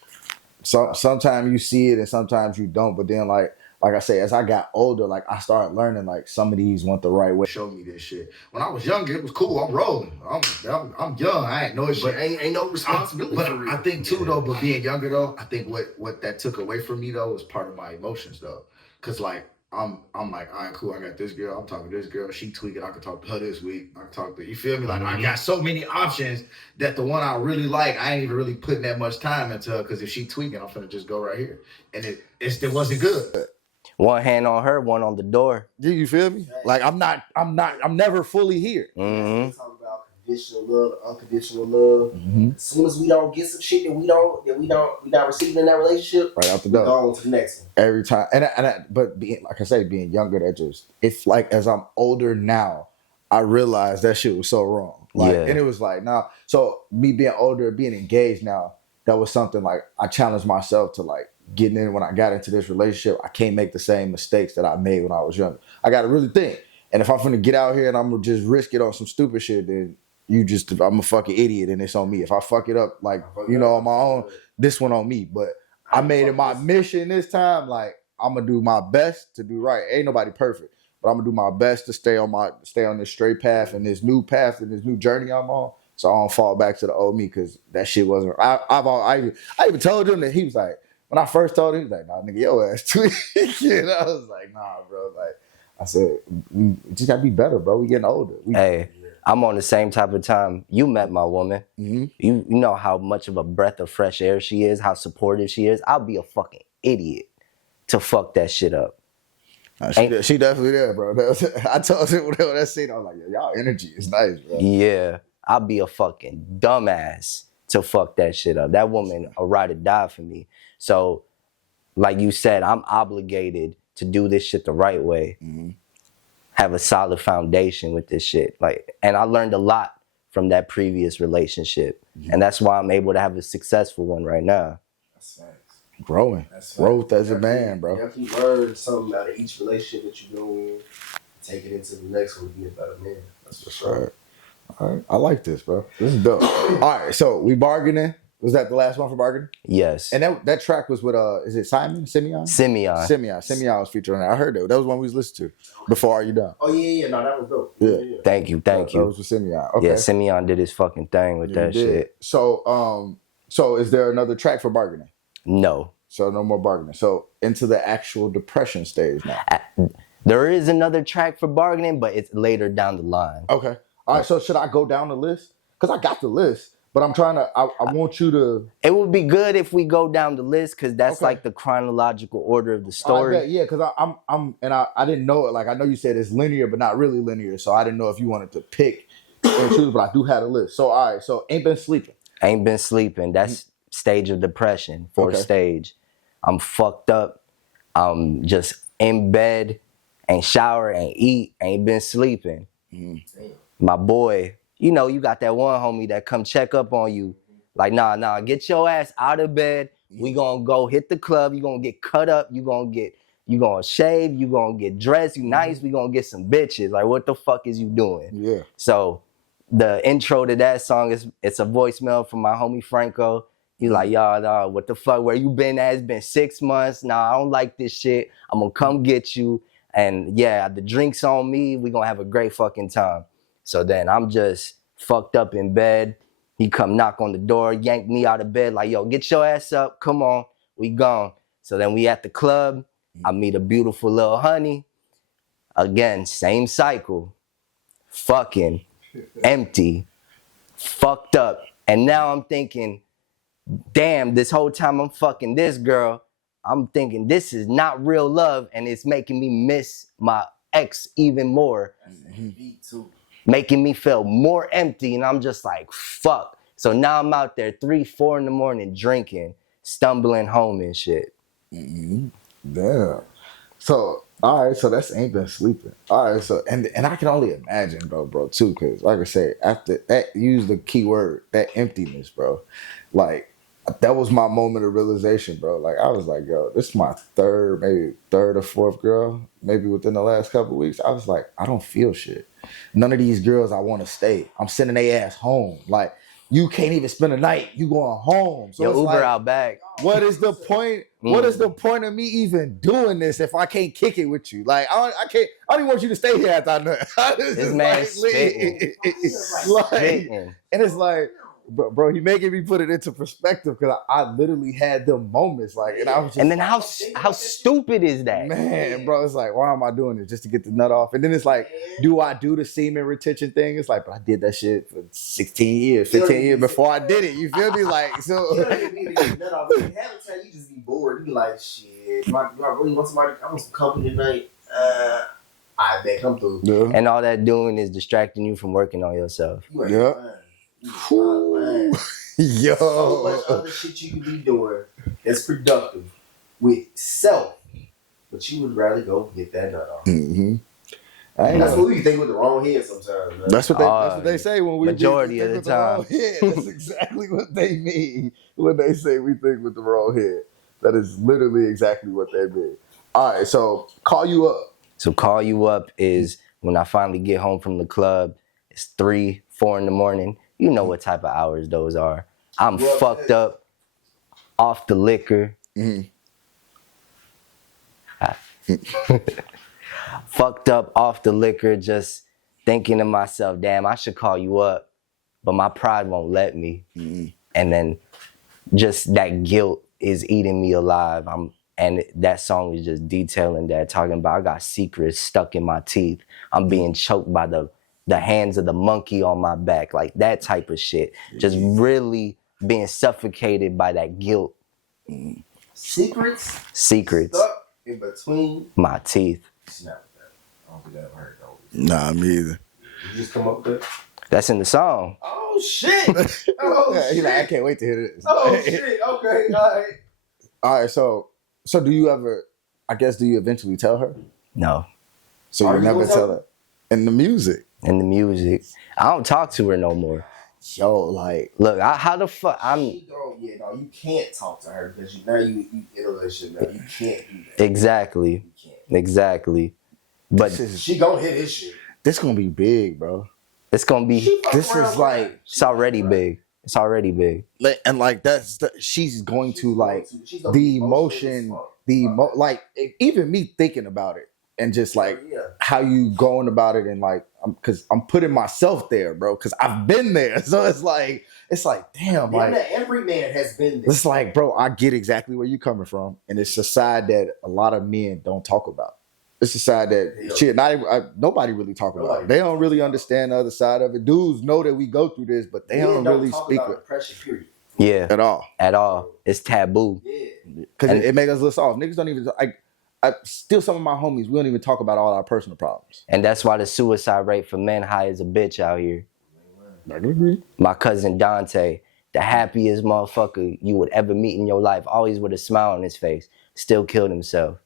So sometimes you see it and sometimes you don't. But then like I say, as I got older, like I started learning like some of these went the right way. Show me this shit. When I was younger, it was cool. I'm rolling. I'm young. I ain't no shit. But ain't no responsibility. But I think too though. But being younger though, I think what that took away from me though was part of my emotions though. Cause like I'm like, all right, cool. I got this girl. I'm talking to this girl. She tweaking. I can talk to her this week. I can talk to you. Feel me? Like I got so many options that the one I really like, I ain't even really putting that much time into her. Cause if she tweaking, I'm finna just go right here. And it wasn't good. One hand on her, one on the door. Do you feel me? Like I'm never fully here. Mm-hmm. Talking about conditional love, unconditional love. Mm-hmm. As soon as we don't get some shit that we not receiving in that relationship, Right out the door. we go on to the next one. Every time. But being, like I say, being younger, that just, it's like as I'm older now, I realized that shit was so wrong. Like, and it was like, nah. So me being older, being engaged now, that was something like I challenged myself to like getting in when I got into this relationship. I can't make the same mistakes that I made when I was younger. I got to really think. And if I'm finna get out here and I'm gonna just risk it on some stupid shit, then I'm a fucking idiot and it's on me. If I fuck it up, like, you know, on my own, this one on me. But I made it my mission this time. Like, I'm gonna do my best to do right. Ain't nobody perfect, but I'm gonna do my best to stay on this straight path and this new path and this new journey I'm on. So I don't fall back to the old me, because that shit wasn't. I even told him that. He was like, when I first told him, he was like, nah, nigga, your ass tweaking. I was like, nah, bro. Like, I said, we just gotta be better, bro. We getting older. Hey, I'm on the same type of time. You met my woman. Mm-hmm. You know how much of a breath of fresh air she is, how supportive she is. I'll be a fucking idiot to fuck that shit up. She definitely there, bro. I told him when that scene, I was like, y'all energy is nice, bro. Yeah, I'll be a fucking dumbass to fuck that shit up. That woman a ride or die for me. So, like you said, I'm obligated to do this shit the right way. Mm-hmm. Have a solid foundation with this shit. Like, and I learned a lot from that previous relationship. Mm-hmm. And that's why I'm able to have a successful one right now. That's facts. Growing. Growth as a man, bro. You have to learn something out of each relationship that you go in. Take it into the next one to be a better man. That's for sure. All right. I like this, bro. This is dope. All right. So we bargaining. Was that the last one for bargaining? Yes. And that track was with is it Simeon was featured on that. I heard that. That was one we was listening to before Are You Done? Oh yeah. No, that was dope. Yeah. Thank you. That was with Simeon. Okay. Yeah, Simeon did his fucking thing with that shit. So is there another track for bargaining? No. So no more bargaining. So into the actual depression stage now. There is another track for bargaining, but it's later down the line. Okay. All right. So should I go down the list? Because I got the list. But I'm trying to, I want you to. It would be good if we go down the list, because that's like the chronological order of the story. Yeah, because I didn't know it. Like, I know you said it's linear, but not really linear. So I didn't know if you wanted to pick and choose, but I do have a list. So, all right. So, Ain't Been Sleeping. Ain't Been Sleeping. That's stage of depression, fourth stage. I'm fucked up. I'm just in bed, ain't shower, ain't eat, ain't been sleeping. Mm-hmm. My boy. You know, you got that one homie that come check up on you. Like, nah, get your ass out of bed. We gonna go hit the club. You gonna get cut up. You gonna shave. You gonna get dressed. You nice. We gonna get some bitches. Like, what the fuck is you doing? Yeah. So the intro to that song it's a voicemail from my homie Franco. He's like, y'all, what the fuck? Where you been at? It's been 6 months. Nah, I don't like this shit. I'm gonna come get you. And yeah, the drink's on me. We gonna have a great fucking time. So then I'm just fucked up in bed. He come knock on the door, yank me out of bed like, yo, get your ass up. Come on, we gone. So then we at the club. I meet a beautiful little honey. Again, same cycle. Fucking empty, fucked up. And now I'm thinking, damn, this whole time I'm fucking this girl, I'm thinking this is not real love, and it's making me miss my ex even more. Me too. Making me feel more empty, and I'm just like, fuck. So now I'm out there 3, 4 in the morning drinking, stumbling home and shit. Damn. So, all right, so that's ain't been sleeping. All right, so and I can only imagine, bro, too, because like I said, after that, use the key word, that emptiness, bro. Like that was my moment of realization, bro. Like I was like, yo, this is my maybe third or fourth girl, maybe within the last couple of weeks. I was like, I don't feel shit. None of these girls I want to stay. I'm sending their ass home. Like you can't even spend a night. You going home. So Yo, it's Uber like, out back. what is the point? What is the point of me even doing this if I can't kick it with you? Like I can't. I don't even want you to stay here after I know. This man spitting. Like, and it's like, bro, he making me put it into perspective because I literally had them moments like, and I was just. And then how stupid is that? Man, bro, it's like, why am I doing this just to get the nut off? And then it's like, do I do the semen retention thing? It's like, but I did that shit for 16 years, 15 years before I did it. You feel me? Like, so. You don't even need to get nut off. Half the time you just be bored. You be like, shit, do I really want somebody? I want some company tonight. I bet come through. Yeah. And all that doing is distracting you from working on yourself. You ain't Yeah. lying. You ain't lying. Yo. So much other shit you could be doing that's productive with self, but you would rather go get that nut off. Mm-hmm. That's what we think with the wrong head sometimes, man. That's what they say when we majority think of the with time. wrong head. That's exactly what they mean when they say we think with the wrong head. That is literally exactly what they mean. All right, so call you up. So call you up is when I finally get home from the club. It's 3, 4 in the morning. You know what type of hours those are. I'm fucked up, off the liquor. Fucked up off the liquor, just thinking to myself, damn, I should call you up, but my pride won't let me. And then just that guilt is eating me alive. And that song is just detailing that, talking about I got secrets stuck in my teeth. I'm being choked by the hands of the monkey on my back, like that type of shit. Just really being suffocated by that guilt. Secrets Secrets. stuck in between My teeth. snap that. I don't think I ever heard that. Nah, me either. You just come up with that? That's in the song. Oh shit! Oh Yeah, he's shit! like, I can't wait to hear this. Oh shit! Okay, all right. All right, so do you ever? I guess do you eventually tell her? No. So Are you you never gonna tell tell her in the music. In the music. I don't talk to her no more. Yo, like, Look, how the fuck You can't talk to her because you in a relationship now. You can't do that. Exactly. You can't. Exactly. But She gonna hit his shit. this gonna be big, bro. it's gonna be This is like, it's already big. It's already big. and like she's going to like She's gonna the be emotional emotion, as fuck. like even me thinking about it and just like Yeah. how you going about it and like because I'm putting myself there, bro, because I've been there. So it's like damn, like Every man has been there. it's like, bro, I get exactly where you coming from, and it's a side that a lot of men don't talk about. It's a side that shit, nobody really talk about. Nobody. They don't really understand the other side of it. Dudes know that we go through this, but they Men don't really talk speak about it depression, period. Yeah. at all. At all. It's taboo. Yeah. Because And- it makes us look soft. Niggas don't even I still some of my homies, we don't even talk about all our personal problems. And that's why the suicide rate for men high as a bitch out here. My cousin Dante, the happiest motherfucker you would ever meet in your life, always with a smile on his face, still killed himself.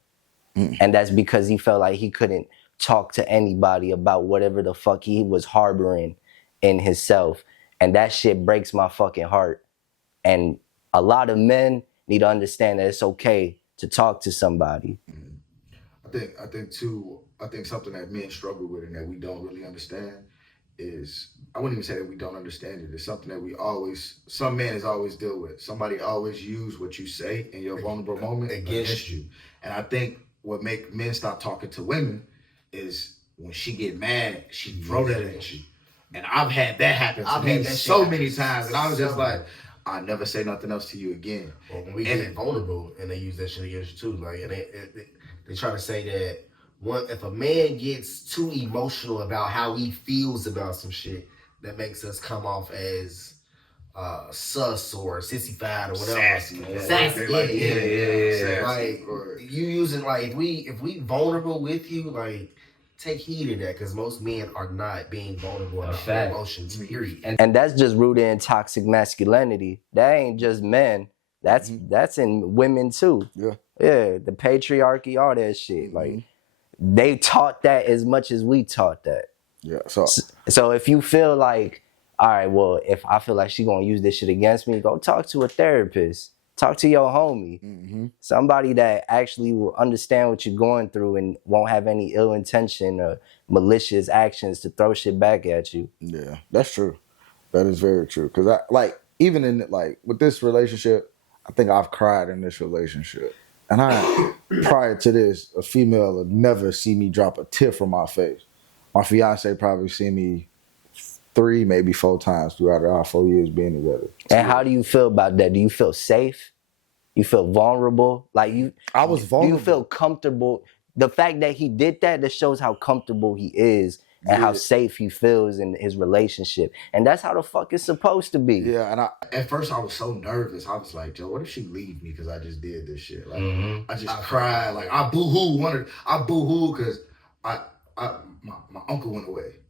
And that's because he felt like he couldn't talk to anybody about whatever the fuck he was harboring in himself. And that shit breaks my fucking heart. And a lot of men need to understand that it's okay to talk to somebody. I think too, something that men struggle with and that we don't really understand is, I wouldn't even say that we don't understand it. It's something that some men is always deal with. Somebody always use what you say in your vulnerable moment against you. And I think what make men stop talking to women is when she get mad, she throw that at you. And I've had that happen to me so many times, and I was just like, I never say nothing else to you again. Well, when we get vulnerable, and they use that shit against you too, like, and they try to say that if a man gets too emotional about how he feels about some shit, that makes us come off as sus or sissified or whatever. Sassy, yeah. Like you using like if we vulnerable with you, like take heed of that, because most men are not being vulnerable about their emotions. Period. And that's just rooted in toxic masculinity. That ain't just men. That's in women too. Yeah. Yeah, the patriarchy, all that shit. Like they taught that as much as we taught that. Yeah. So if you feel like, all right, well, if I feel like she gonna use this shit against me, go talk to a therapist. Talk to your homie. Somebody that actually will understand what you're going through and won't have any ill intention or malicious actions to throw shit back at you. Yeah, that's true. That is very true. Because I like even in like with this relationship, I think I've cried in this relationship. And prior to this, a female would never see me drop a tear from my face. My fiance probably seen me 3, maybe 4 times throughout our 4 years being together. And how do you feel about that? Do you feel safe? You feel vulnerable? Like I was vulnerable. Do you feel comfortable? The fact that he did that shows how comfortable he is and how safe he feels in his relationship. And that's how the fuck it's supposed to be. Yeah, and at first I was so nervous. I was like, Joe, what if she leave me because I just did this shit? Like I just cried. Like I boo-hoo because my uncle went away.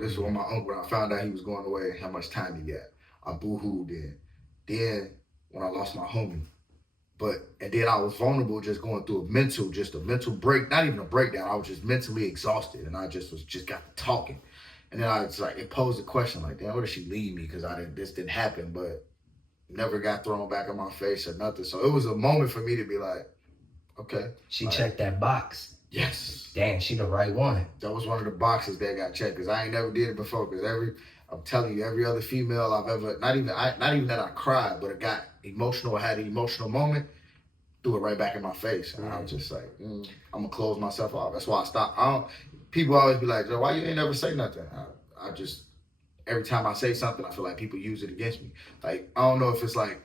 This is when my uncle, when I found out he was going away and how much time he got. I boo-hooed then. Then when I lost my homie. And then I was vulnerable, just going through a mental break, not even a breakdown. I was just mentally exhausted, and I just got to talking. And then I was like, it posed a question like, damn, what if she leave me? Because this didn't happen, but never got thrown back in my face or nothing. So it was a moment for me to be like, okay. She checked that box. Yes. Damn, she the right one. That was one of the boxes that got checked, because I ain't never did it before. Because I'm telling you, every other female I've ever, not even that I cried, but it got emotional, I had an emotional moment, threw it right back in my face. And I was just like, I'm going to close myself off. That's why I stopped. People always be like, why you ain't never say nothing? I just, every time I say something, I feel like people use it against me. Like, I don't know if it's like,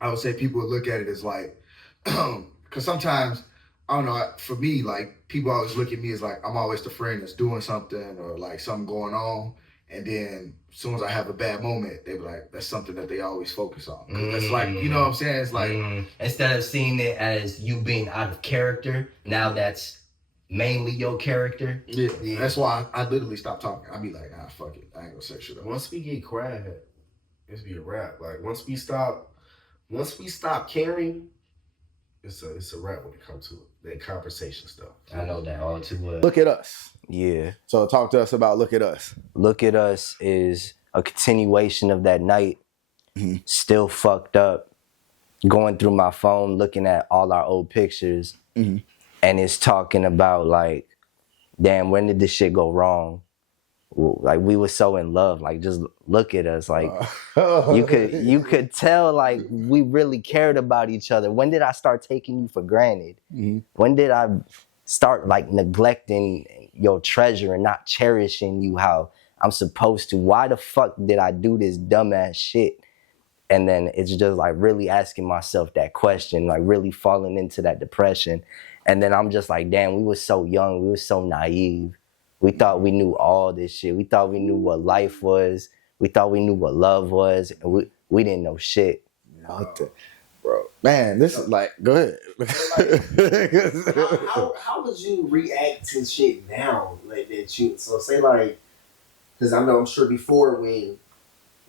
I would say people would look at it as like, because sometimes, I don't know, for me, like, people always look at me as like, I'm always the friend that's doing something or like something going on. And then as soon as I have a bad moment, they be like, that's something that they always focus on. It's like, you know what I'm saying? It's like, instead of seeing it as you being out of character, now that's mainly your character. Yeah. That's why I literally stopped talking. I be like, fuck it. I ain't gonna say shit up. Once we get quiet, it's be a wrap. Like once we stop caring, it's a wrap when it comes to that conversation stuff. I know that all too well. Look at us. Yeah. So talk to us about Look at Us. Look at Us is a continuation of that night. Still fucked up. Going through my phone, looking at all our old pictures. And it's talking about like, damn, when did this shit go wrong? Like we were so in love. Like just look at us. Like you could tell like we really cared about each other. When did I start taking you for granted? When did I start like neglecting your treasure and not cherishing you how I'm supposed to? Why the fuck did I do this dumbass shit? And then it's just like really asking myself that question, like really falling into that depression. And then I'm just like, damn, we were so young. We were so naive. We thought we knew all this shit. We thought we knew what life was. We thought we knew what love was. And we didn't know shit. Bro, man, this is like, go ahead. How would you react to shit now? Like that you, so say like, because I'm sure before when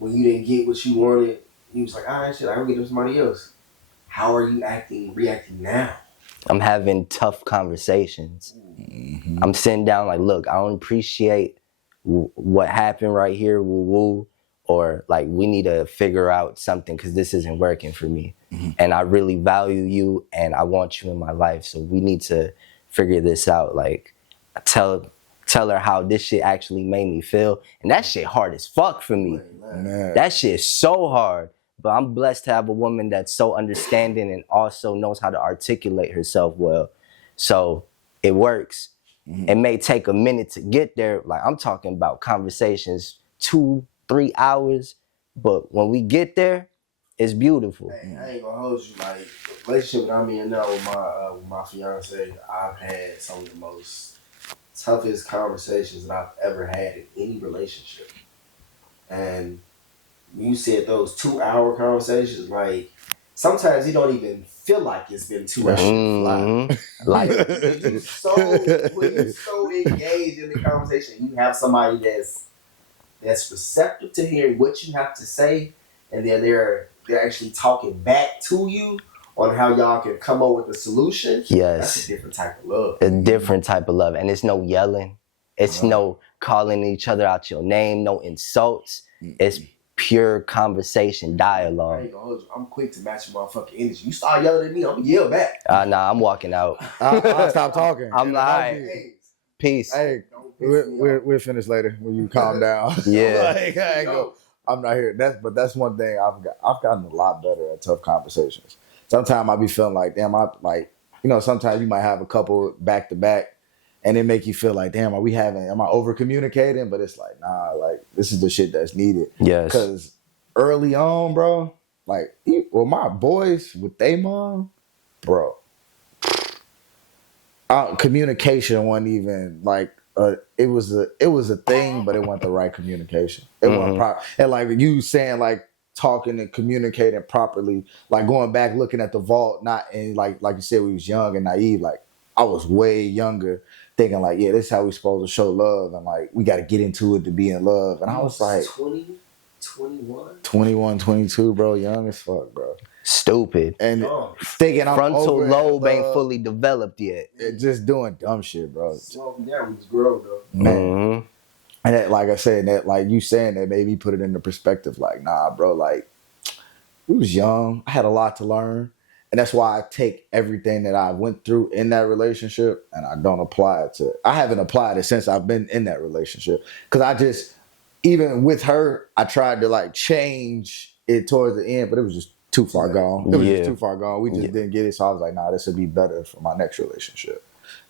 you didn't get what you wanted, you was like, all right, shit, I don't get it to somebody else. How are you reacting now? I'm having tough conversations. I'm sitting down like, look, I don't appreciate what happened right here, woo-woo, or like we need to figure out something because this isn't working for me. And I really value you and I want you in my life. So we need to figure this out. Like tell her how this shit actually made me feel. And that shit hard as fuck for me. Man. That shit is so hard. But I'm blessed to have a woman that's so understanding and also knows how to articulate herself well. So it works. It may take a minute to get there. Like I'm talking about conversations 2-3 hours, but when we get there, it's beautiful. Hey, I ain't gonna hold you. Like the relationship that I'm in now with my fiance, I've had some of the most toughest conversations that I've ever had in any relationship. And you said those 2 hour conversations, like sometimes you don't even feel like it's been 2 hours. Like When you so engaged in the conversation, you have somebody that's receptive to hearing what you have to say, and then they're actually talking back to you on how y'all can come up with a solution. Yes. That's a different type of love. A different type of love. And it's no yelling. It's no calling each other out your name, no insults. It's pure conversation, dialogue. I ain't gonna hold you. I'm quick to match your motherfucking energy. You start yelling at me, I'm gonna yell back. Nah, I'm walking out. I'll stop talking. I'm like, Hey, peace. Hey, don't piss me off. we'll finish later when you calm down. Yeah. Like, I ain't go. I'm not here. That's one thing I've gotten a lot better at tough conversations. Sometimes I be feeling like, damn, sometimes you might have a couple back to back, and it make you feel like, damn, am I over communicating? But it's like, nah, like this is the shit that's needed. Yes. Because early on, bro, like, my boys with they mom, bro, communication wasn't even like it was a thing, but it wasn't the right communication. It wasn't proper. And like you saying, like talking and communicating properly, like going back looking at the vault, not in like you said, we was young and naive. Like I was way younger, thinking like, yeah, this is how we supposed to show love, and like we got to get into it to be in love. And I was like 20, 21, 21, 22, bro, young as fuck, bro. Stupid. And thinking I'm Frontal over lobe ain't love, fully developed yet. just doing dumb shit, bro. slow me down, we was grown though. Man. And that, like I said, that like you saying that made me put it into perspective. Like, nah, bro, like we was young. I had a lot to learn. And that's why I take everything that I went through in that relationship and I don't apply it to, I haven't applied it since I've been in that relationship. Cause I just, even with her, I tried to like change it towards the end, but it was just too far gone. It was just too far gone. We just didn't get it. So I was like, nah, this would be better for my next relationship.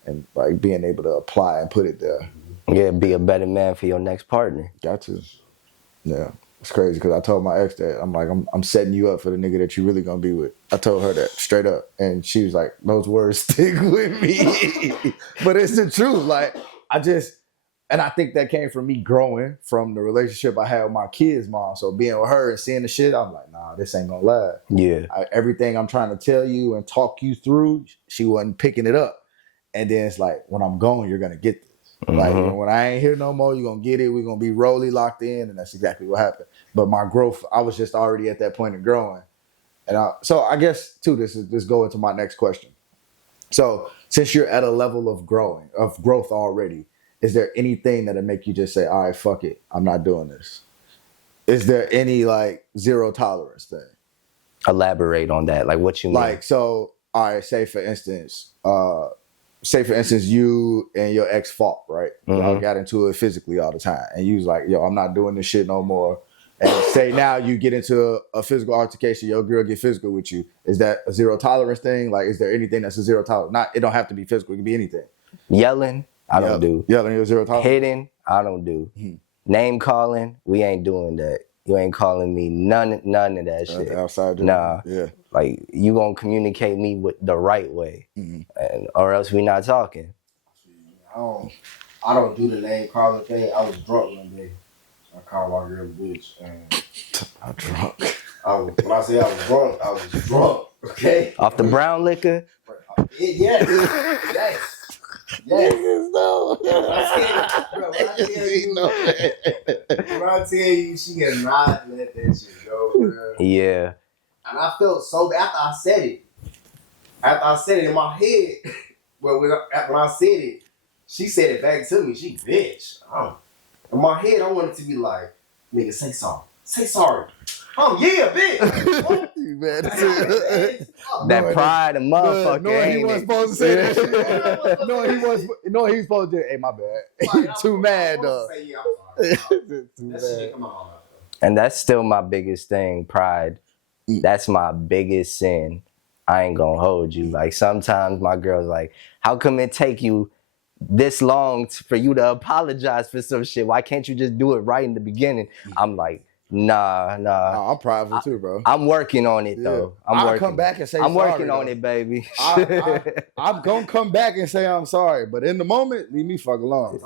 And like being able to apply and put it there. Yeah, be a better man for your next partner. Got to. Yeah. It's crazy because I told my ex that I'm setting you up for the nigga that you really gonna be with. I told her that straight up, and she was like, "Those words stick with me." But it's the truth. Like and I think that came from me growing from the relationship I had with my kid's mom. So being with her and seeing the shit, I'm like, nah, this ain't gonna last. Yeah. Everything I'm trying to tell you and talk you through, she wasn't picking it up. And then it's like, when I'm gone, you're gonna get this. Like when I ain't here no more, you're gonna get it. We're gonna be rolly locked in, and that's exactly what happened. But my growth, I was just already at that point of growing, and so I guess too, this go into my next question. So since you're at a level of growth already, is there anything that'll make you just say, all right, fuck it, I'm not doing this? Is there any like zero tolerance thing? Elaborate on that. Like what you mean? Like so, all right, say for instance, you and your ex fought, right? Y'all got into it physically all the time. And you was like, yo, I'm not doing this shit no more. And say now you get into a physical altercation, your girl get physical with you. Is that a zero tolerance thing? Like, is there anything that's a zero tolerance? It don't have to be physical. It can be anything. Yelling, I don't do. Yelling, you're zero tolerance? Hitting, I don't do. Name calling, we ain't doing that. You ain't calling me none of that shit. Outside nah. Yeah. Like, you gonna communicate me with the right way, or else we not talking. I don't do the name calling thing. I was drunk one day. I called my girl a bitch. And I'm drunk. when I say I was drunk. Okay. Off the brown liquor. Yes. No. When I tell you, she cannot let that shit go, bro. Yeah. And I felt so bad after I said it in my head. Well, when I said it, she said it back to me. She bitch. In my head, I wanted to be like, nigga, say sorry. Say sorry. Yeah, bitch. You mad? That pride and motherfucker. Knowing he ain't wasn't it? supposed to say that shit. Knowing he was supposed to. Hey, my bad. Like, Too mad, though. Say, yeah, I'm sorry. Too That bad. shit didn't come out my mouth, And that's still my biggest thing, pride. That's my biggest sin. I ain't gonna hold you. Like sometimes my girl's like, how come it take you this long for you to apologize for some shit? Why can't you just do it right in the beginning? I'm like, nah. I'm prideful too, bro. I'm working on it though. I'll come back and say I'm sorry, working on though. it, baby. I'm gonna come back and say I'm sorry, but in the moment, leave me fuck alone.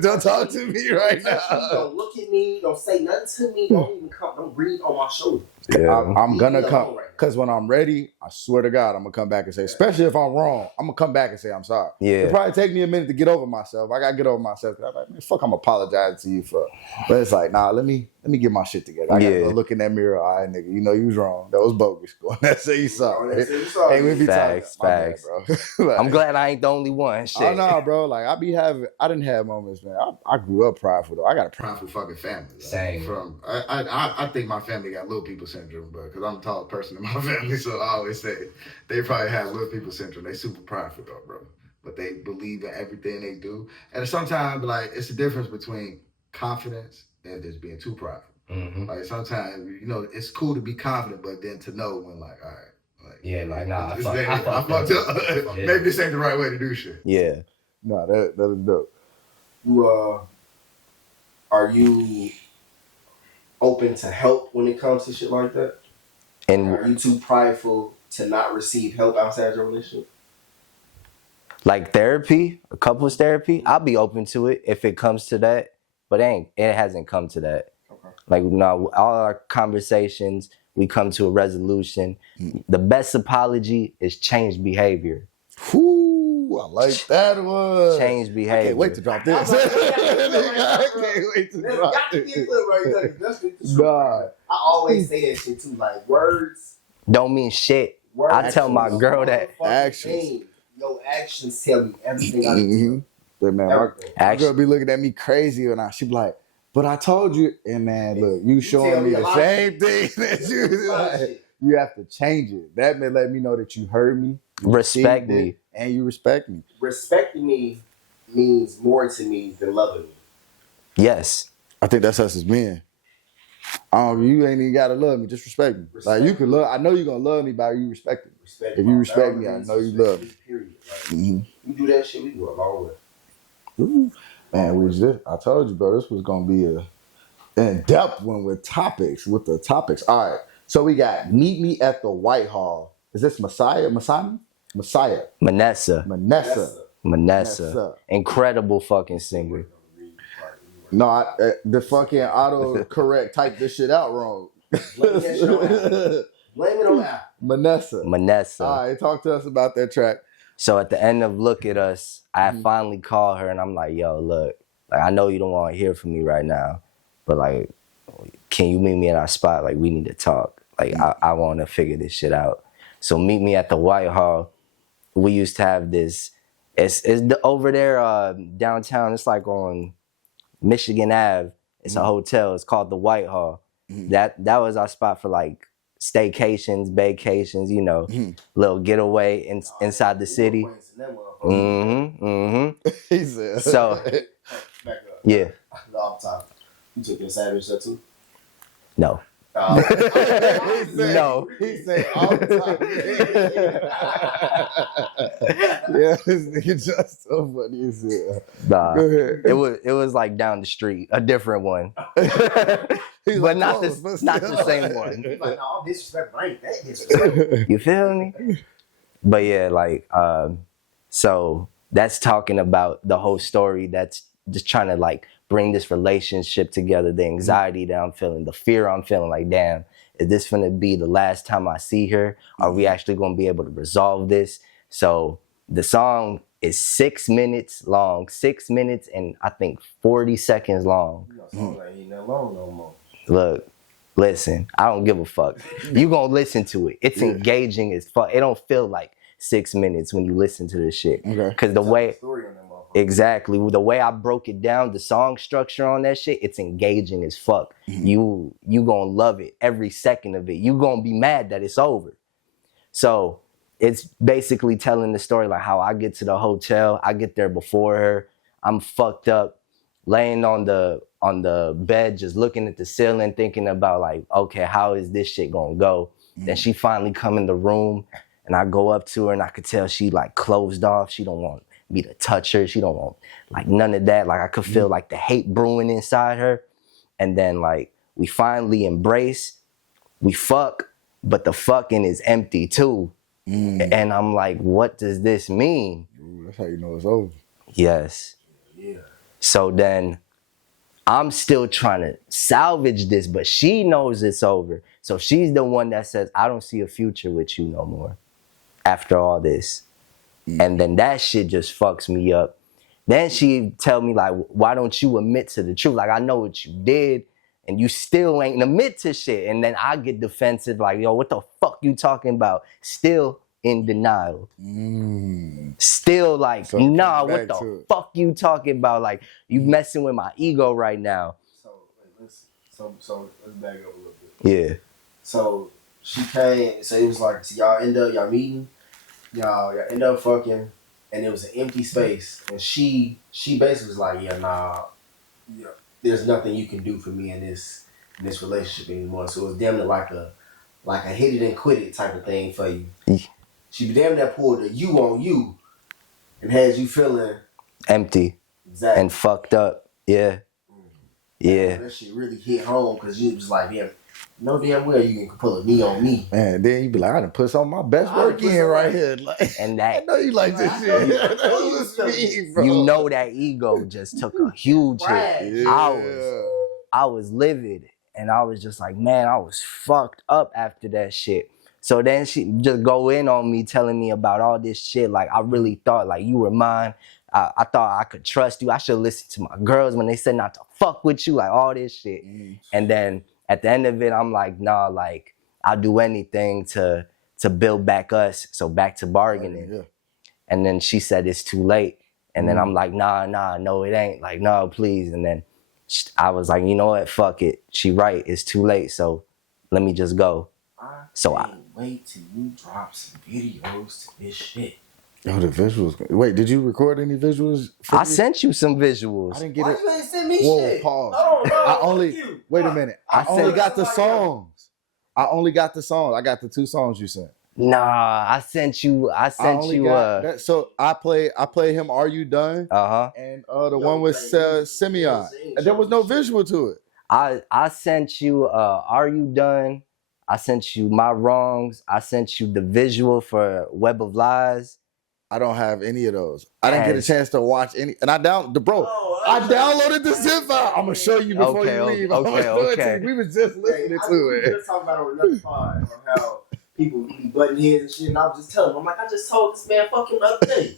Don't talk to me right now. Don't look at me. Don't say nothing to me. Don't even come. Don't breathe on my shoulder. Yeah. I'm gonna Leave me come alone right now. because when I'm ready, I swear to God, I'm gonna come back and say, especially if I'm wrong, I'm gonna come back and say I'm sorry. Yeah. It'll probably take me a minute to get over myself. I gotta get over myself. I'm like, man, fuck, I'm apologizing to you for. But it's like, nah, let me get my shit together. I gotta go look in that mirror. All right, nigga, you know you was wrong. That was bogus. Go on and say you sorry. Hey, we be Facts. bad, bro. Like, I'm glad I ain't the only one. Shit. Oh no, bro. Like I didn't have moments, man. I grew up prideful though. I got a Prideful fucking family. Like, Same. I think my family got little people syndrome, bro, because I'm the tallest person in my family, so I always say they probably have little people syndrome. They super prideful though, bro. But they believe in everything they do. And sometimes, like, it's the difference between confidence and just being too prideful. Mm-hmm. Like, sometimes, you know, it's cool to be confident, but then to know when, like, all right. Like, Yeah, like, nah, I fucked fucked up. up. Maybe this ain't the right way to do shit. Yeah. No, that is dope. You are you open to help when it comes to shit like that? And Are you too prideful to not receive help outside your relationship? like therapy, a couples therapy, I'll be open to it if it comes to that. But it hasn't come to that. Okay. Like, no, all our conversations, we come to a resolution. The best apology is change behavior. Whoo, I like that one. Change behavior. I can't wait to drop this. I can't wait to drop this. Nah. I always say that shit too. Like, words Don't mean shit. Words I tell my girl that. Actions. Your actions tell me everything I do. But man, my girl be looking at me crazy and she be like, but I told you, and man, look, you showing me the same thing that you like. You have to change it. That may let me know that you heard me, you Respect me, and you respect me. Respecting me means more to me than loving me. Yes. I think that's us as men. You ain't even gotta love me. Just respect me. Like you can love. I know you're gonna love me by you respecting me. If you respect me, I know you love me. Period. Like, you do that shit, we go a long way. Ooh. Man, I told you, bro. This was gonna be an in-depth one with the topics. All right. So we got Meet Me at the White Hall. Is this Messiah? Manessa. Manessa. Incredible fucking singer. No, the fucking autocorrect typed this shit out wrong. Blame it on that. Manessa. All right, talk to us about that track. So at the end of Look at Us, I finally called her and I'm like, yo, look, like I know you don't want to hear from me right now, but like, can you meet me at our spot? Like, we need to talk. Like, I want to figure this shit out. So meet me at the White Hall. We used to have this. It's over there downtown. It's like on Michigan Ave. It's a hotel. It's called the White Hall. That was our spot for like staycations, vacations, you know, little getaway inside the city. He said. So, Back up. yeah. Off top. You took your savage shit too? No. No. He said all the time. Yeah, this nigga just so funny as hell. Nah. Go ahead. It was like down the street, a different one. He's But like, not close, the but not still. the same one. He's like, no, disrespect, I ain't that disrespect. You feel me? But yeah, like so that's talking about the whole story. That's just trying to like bring this relationship together, the anxiety that I'm feeling, the fear I'm feeling, like, damn, is this gonna be the last time I see her? Are we actually gonna be able to resolve this? So the song is 6 minutes long, 6 minutes and I think 40 seconds long. You know, song ain't that long no more. Look, listen, I don't give a fuck. You gonna listen to it. It's engaging as fuck. It don't feel like 6 minutes when you listen to this shit. Okay. Cause the way Story on that motherfucker. exactly the way I broke it down, the song structure on that shit, it's engaging as fuck. You gonna love it every second of it. You gonna be mad that it's over. So it's basically telling the story like how I get to the hotel. I get there before her. I'm fucked up, laying on the bed, just looking at the ceiling, thinking about like, okay, how is this shit gonna go? Then she finally come in the room, And I go up to her and I could tell she like closed off. She don't want me to touch her. She don't want like none of that. Like I could feel like the hate brewing inside her. And then like we finally embrace, we fuck, but the fucking is empty too. And I'm like, what does this mean? Ooh, that's how you know it's over. Yes. Yeah. So then I'm still trying to salvage this, but she knows it's over. So she's the one that says, I don't see a future with you no more after all this. And then that shit just fucks me up. Then she tell me like, why don't you admit to the truth? Like, I know what you did and you still ain't admit to shit. And then I get defensive like, yo, what the fuck you talking about? Still in denial. Still like, So it nah, comes what back the to it. fuck you talking about? Like, you messing with my ego right now. So let's back up a little bit. Yeah. So she came. So it was like, so y'all meeting, y'all end up fucking, and it was an empty space. And she basically was like, yeah, nah, yeah, there's nothing you can do for me in this relationship anymore. So it was damn near like a hit it and quit it type of thing for you. She damn near pulled a you on you, and had you feeling Empty exactly and fucked up. Yeah. Yeah. That shit really hit home because you was like, yeah, no damn well you can pull a knee on me. Man, then you be like, I done put some of my best I done work put in some right work. here. Like, And I that, know you like this I shit. know you- That's what's me, bro. you know that ego just took a huge hit. Right. Yeah. I was livid and I was just like, man, I was fucked up after that shit. So then she just go in on me telling me about all this shit. Like I really thought like you were mine. I thought I could trust you. I should listen to my girls when they said not to fuck with you, like all this shit. And then at the end of it, I'm like, nah, like I'll do anything to build back us. So back to bargaining. Yeah. And then she said it's too late. And then I'm like, nah, no, it ain't. Like, no, please. And then I was like, you know what? Fuck it. She right. It's too late. So let me just go. So I can't wait till you drop some videos to this shit. Oh, the visuals. Wait, did you record any visuals? I sent you some visuals. I didn't get Why it. you ain't send me Whoa, shit? pause. Hold on, bro. I only Fuck you. wait a minute. I I only sent- got the songs. I only got the songs. I got the 2 songs you sent. Nah, I sent you that. So I play him. Are You Done? uh-huh. And the one with Simeon. And there was no visual to it. I sent you Are You Done? I sent you My Wrongs. I sent you the visual for Web of Lies. I don't have any of those. I didn't get a Yes. chance to watch any. And I downloaded the zip file. I'm gonna show you before Okay, you leave. I'm okay, gonna show it to okay. you. We was just listening to it. Just talking about on another pod on how people be butting heads and shit, and I was just telling them, I'm like, I just told this man fucking the other day.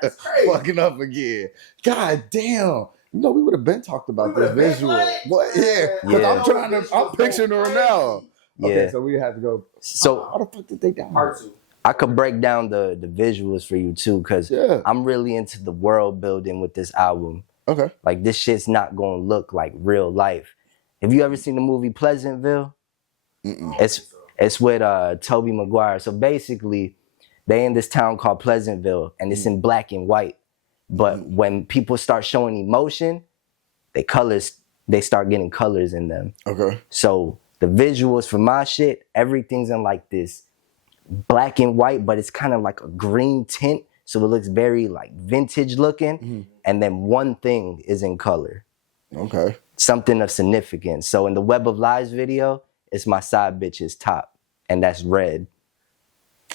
That's crazy. Fucking up again. God damn. You know, we would have been talked about We this would've been visual. like, What? Yeah. Because Yeah. I'm picturing her now. Okay, Yeah. so we have to go. So How the fuck did they download? Part 2. I could break down the visuals for you too, because Yeah. I'm really into the world building with this album. Okay. Like this shit's not gonna look like real life. Have you ever seen the movie Pleasantville? Mm-mm. It's with Tobey Maguire. So basically, they in this town called Pleasantville, and it's in black and white. But when people start showing emotion, they start getting colors in them. Okay. So the visuals for my shit, everything's in like this black and white, but it's kind of like a green tint. So it looks very like vintage looking. And then one thing is in color. Okay. Something of significance. So in the Web of Lies video, it's my side bitch's top. And that's red.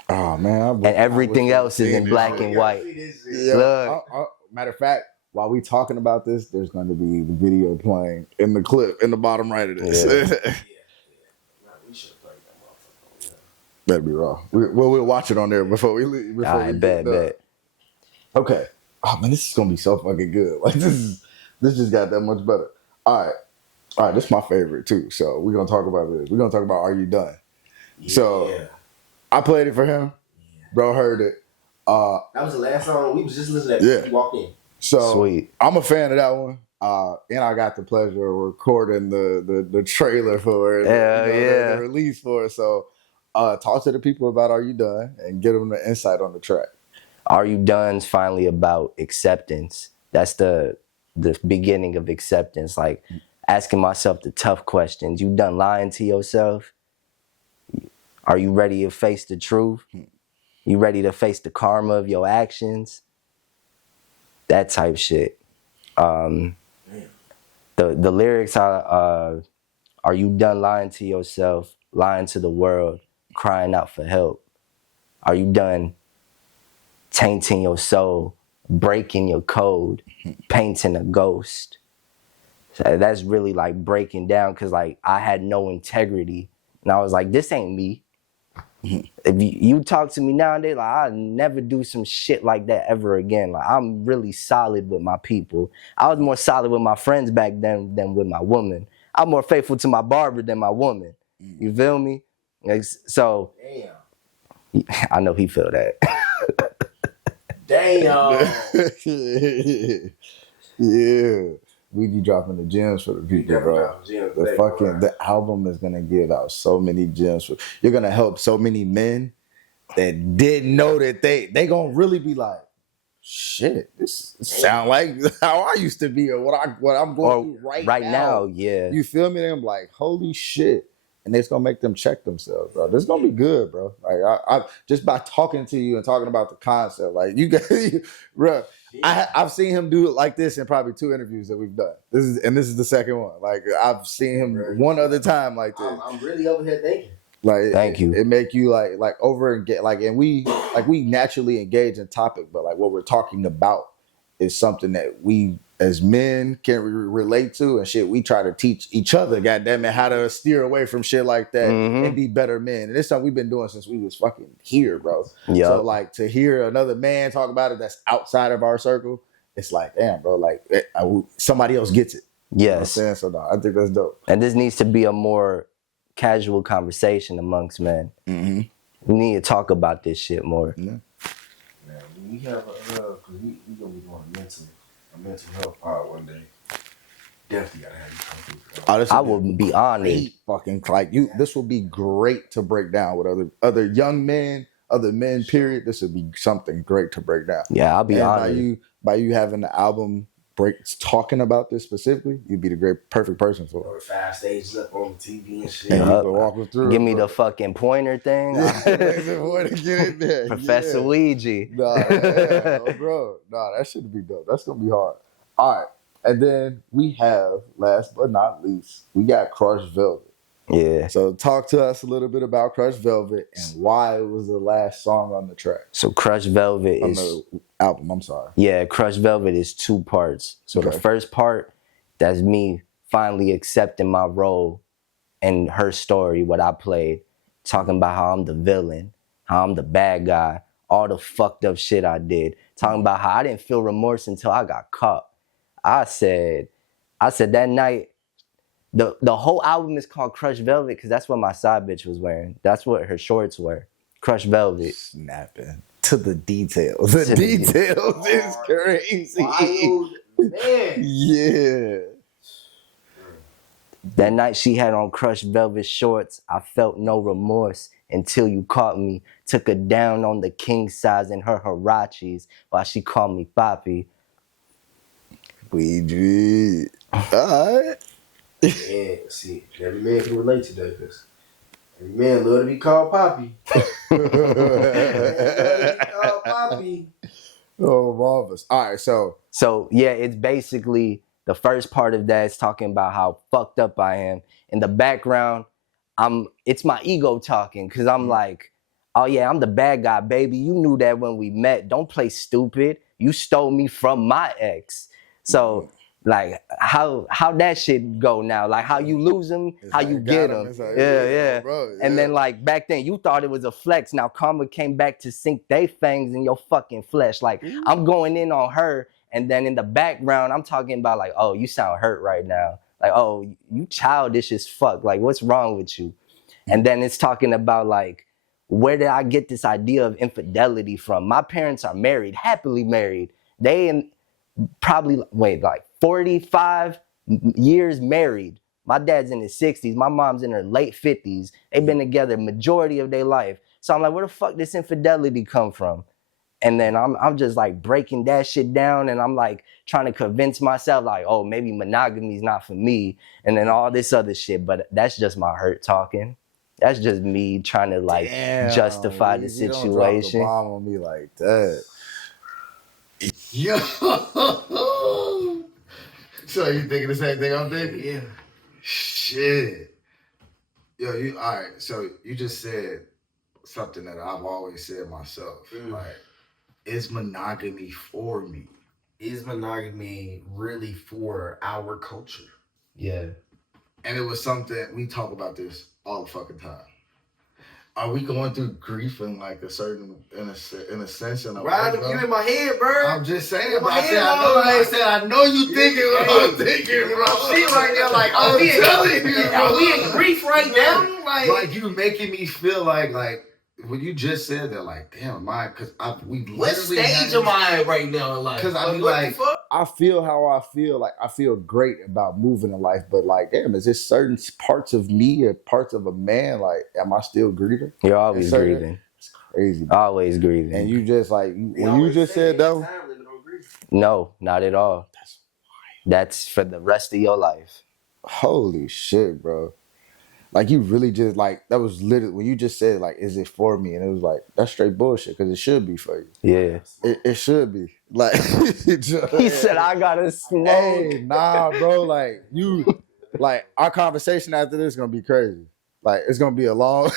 Oh man. And everything else is in black and white. Yeah. Look. Matter of fact, while we talking about this, there's going to be the video playing in the clip in the bottom right of this. Yeah. We should have played that motherfucker. That'd be raw. We'll watch it on there before we leave. I bet. Okay. Oh man, this is gonna be so fucking good. Like this just got that much better. All right. This is my favorite too. So we're gonna talk about this. We're gonna talk about Are You Done? So I played it for him. Bro heard it. That was the last song we was just listening to. Yeah. He walked in. So Sweet. I'm a fan of that one. And I got the pleasure of recording the trailer for it. Yeah. The release for it. So talk to the people about Are You Done and get them the insight on the track. Are You Done's finally about acceptance. That's the beginning of acceptance. Like asking myself the tough questions. You done lying to yourself? Are you ready to face the truth? You ready to face the karma of your actions? That type shit. The lyrics are you done lying to yourself, lying to the world, crying out for help? Are you done tainting your soul, breaking your code, painting a ghost? So that's really like breaking down, because like I had no integrity, and I was like, this ain't me. If you talk to me nowadays, like I'll never do some shit like that ever again. Like I'm really solid with my people. I was more solid with my friends back then than with my woman. I'm more faithful to my barber than my woman. You feel me? Like, so Damn. I know he feel that. Damn. Yeah. We be dropping the gems for the people, bro. The album is gonna give out so many gems. You're gonna help so many men that didn't know that they gonna really be like, shit, this sound like how I used to be or what I'm going through right now. Yeah. You feel me? I'm like, holy shit. And it's gonna make them check themselves, bro. This is gonna be good, bro. Like I just by talking to you and talking about the concept, like you guys, bro. I've seen him do it like this in probably 2 interviews that we've done. This is the second one. Like I've seen him one other time like this. I'm really over here thinking. Like thank you. It make you like over and get like, and we naturally engage in topic, but like what we're talking about is something that we as men can relate to, and shit we try to teach each other, goddamn it, how to steer away from shit like that and be better men. And it's something we've been doing since we was fucking here, bro. Yeah. So like to hear another man talk about it that's outside of our circle, it's like, damn, bro, like somebody else gets it. Yes. You know what I'm saying? So no, I think that's dope. And this needs to be a more casual conversation amongst men. Mm-hmm. We need to talk about this shit more. Yeah. Man, we have cause we gonna be doing a mental health part one day. Definitely gotta have you come through. Oh, I will be honored. Fucking like you. This will be great to break down with other young men, other men. Period. This would be something great to break down. Yeah, I'll be honored. By you having the album talking about this specifically, you'd be the perfect person for it. 5 stages up on the TV and shit. And you can walk them through. Give me the fucking pointer thing. Get in there. Professor Weegi. Bro. That should be dope. That's gonna be hard. All right. And then we have, last but not least, we got Crushed Velvet. Yeah. So talk to us a little bit about Crushed Velvet and why it was the last song on the track. So Crushed Velvet on is the album, I'm sorry. Yeah, Crushed Velvet is 2 parts. So the first part, that's me finally accepting my role in her story, what I played, talking about how I'm the villain, how I'm the bad guy, all the fucked up shit I did, talking about how I didn't feel remorse until I got caught. I said that night, the whole album is called Crushed Velvet because that's what my side bitch was wearing. That's what her shorts were. Crushed Velvet. Snapping. To the details. The details is crazy. Wild man. Yeah. That night she had on crushed velvet shorts. I felt no remorse until you caught me. Took her down on the king size in her Hirachis while she called me Papi. Weegi. Alright. Yeah, see, every man can relate to that because every man love to be called Poppy. Poppy. Oh, marvelous. All right, so yeah, it's basically the first part of that is talking about how fucked up I am. In the background, it's my ego talking because I'm like, oh yeah, I'm the bad guy, baby. You knew that when we met. Don't play stupid. You stole me from my ex. So like how that shit go now? Like how you lose them, how you get them. Yeah. Bro, yeah. And then like back then you thought it was a flex. Now karma came back to sink they fangs in your fucking flesh. Like I'm going in on her, and then in the background I'm talking about like, oh, you sound hurt right now. Like, oh, you childish as fuck. Like what's wrong with you? And then it's talking about like, where did I get this idea of infidelity from? My parents are married, happily married. They probably like 45 years married. My dad's in his 60s. My mom's in her late 50s. They've been together majority of their life. So I'm like, where the fuck this infidelity come from? And then I'm just like breaking that shit down, and I'm like trying to convince myself like, oh, maybe monogamy is not for me, and then all this other shit. But that's just my hurt talking. That's just me trying to like Damn, justify the you don't drop the situation. bomb on me like that. Yo. So you thinking the same thing I'm thinking? Yeah. Shit. Yo, you all right? So you just said something that I've always said myself. Like, is monogamy for me? Is monogamy really for our culture? Yeah. And it was something we talk about this all the fucking time. Are we going through grief in like a certain, in a sense, in a Right, way, bro? you in my head, bro. I'm just saying, In bro. my I head, I know you thinking what I'm thinking, bro. Shit right there, like, I'm telling you, are bro. we in grief right now? Like you making me feel like when you just said that, like, damn, because we What literally stage am I at right now in life? Because I mean, what like, the fuck? I feel how I feel. Like I feel great about moving in life, but like, damn, is there certain parts of me or parts of a man? Like, am I still grieving? You're always certain- grieving. It's crazy, bro. Always grieving. And you just like They when you always just say said though. time limit on grief. No, not at all. That's for the rest of your life. Holy shit, bro. Like you really just like that was literally when you just said like, is it for me? And it was like that's straight bullshit because it should be for you. Yeah. It should be like. He said I gotta smoke. Hey, nah, bro. Like you, like our conversation after this is gonna be crazy. Like it's gonna be a long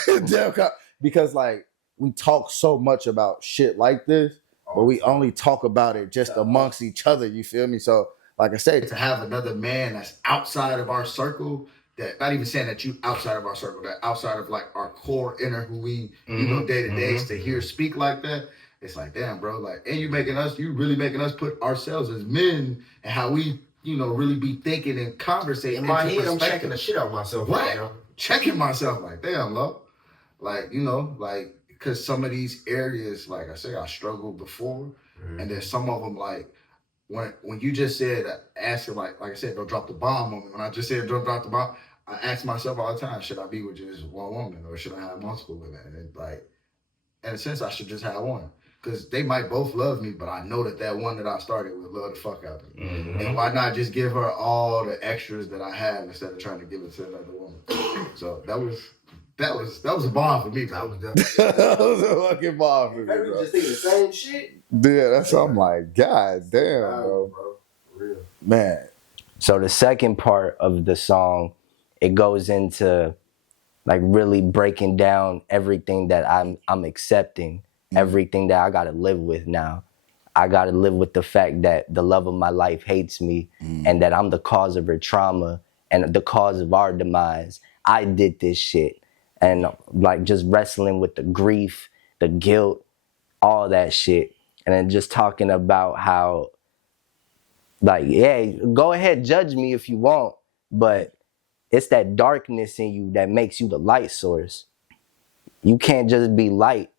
because like we talk so much about shit like this, but we only talk about it just amongst each other. You feel me? So like I said, to have another man that's outside of our circle, that not even saying that you outside of our circle, that outside of like our core inner who we you know day to day to hear speak like that, it's like damn, bro. Like, and you really making us put ourselves as men and how we really be thinking and conversating. In my head, I'm checking the shit out myself right now. Checking myself like damn, lo. Like like because some of these areas, like I say, I struggled before, and then some of them like. When you just said asking like I said, don't drop the bomb on me. When I just said don't drop the bomb, I ask myself all the time, should I be with just one woman or should I have multiple women? And like, in a sense, I should just have one. Because they might both love me, but I know that one that I started with love the fuck out of me. And why not just give her all the extras that I have instead of trying to give it to another woman? So that was a bomb for me. That was that was a fucking bomb for me, Maybe bro. just thinking the same shit. Yeah, that's what I'm like, God damn, bro. For real. Man. So the second part of the song, it goes into like really breaking down everything that I'm accepting, everything that I gotta live with now. I gotta live with the fact that the love of my life hates me and that I'm the cause of her trauma and the cause of our demise. I did this shit. And like just wrestling with the grief, the guilt, all that shit. And then just talking about how, like, yeah, go ahead, judge me if you want, but it's that darkness in you that makes you the light source. You can't just be light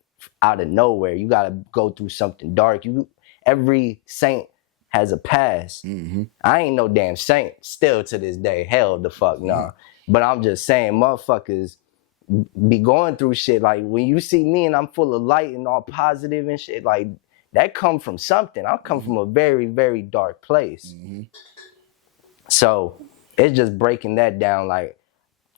out of nowhere. You gotta go through something dark. Every saint has a past. I ain't no damn saint still to this day. Hell the fuck no. But I'm just saying, motherfuckers be going through shit. Like when you see me and I'm full of light and all positive and shit, like that come from something. I come from a very, very dark place. So it's just breaking that down. Like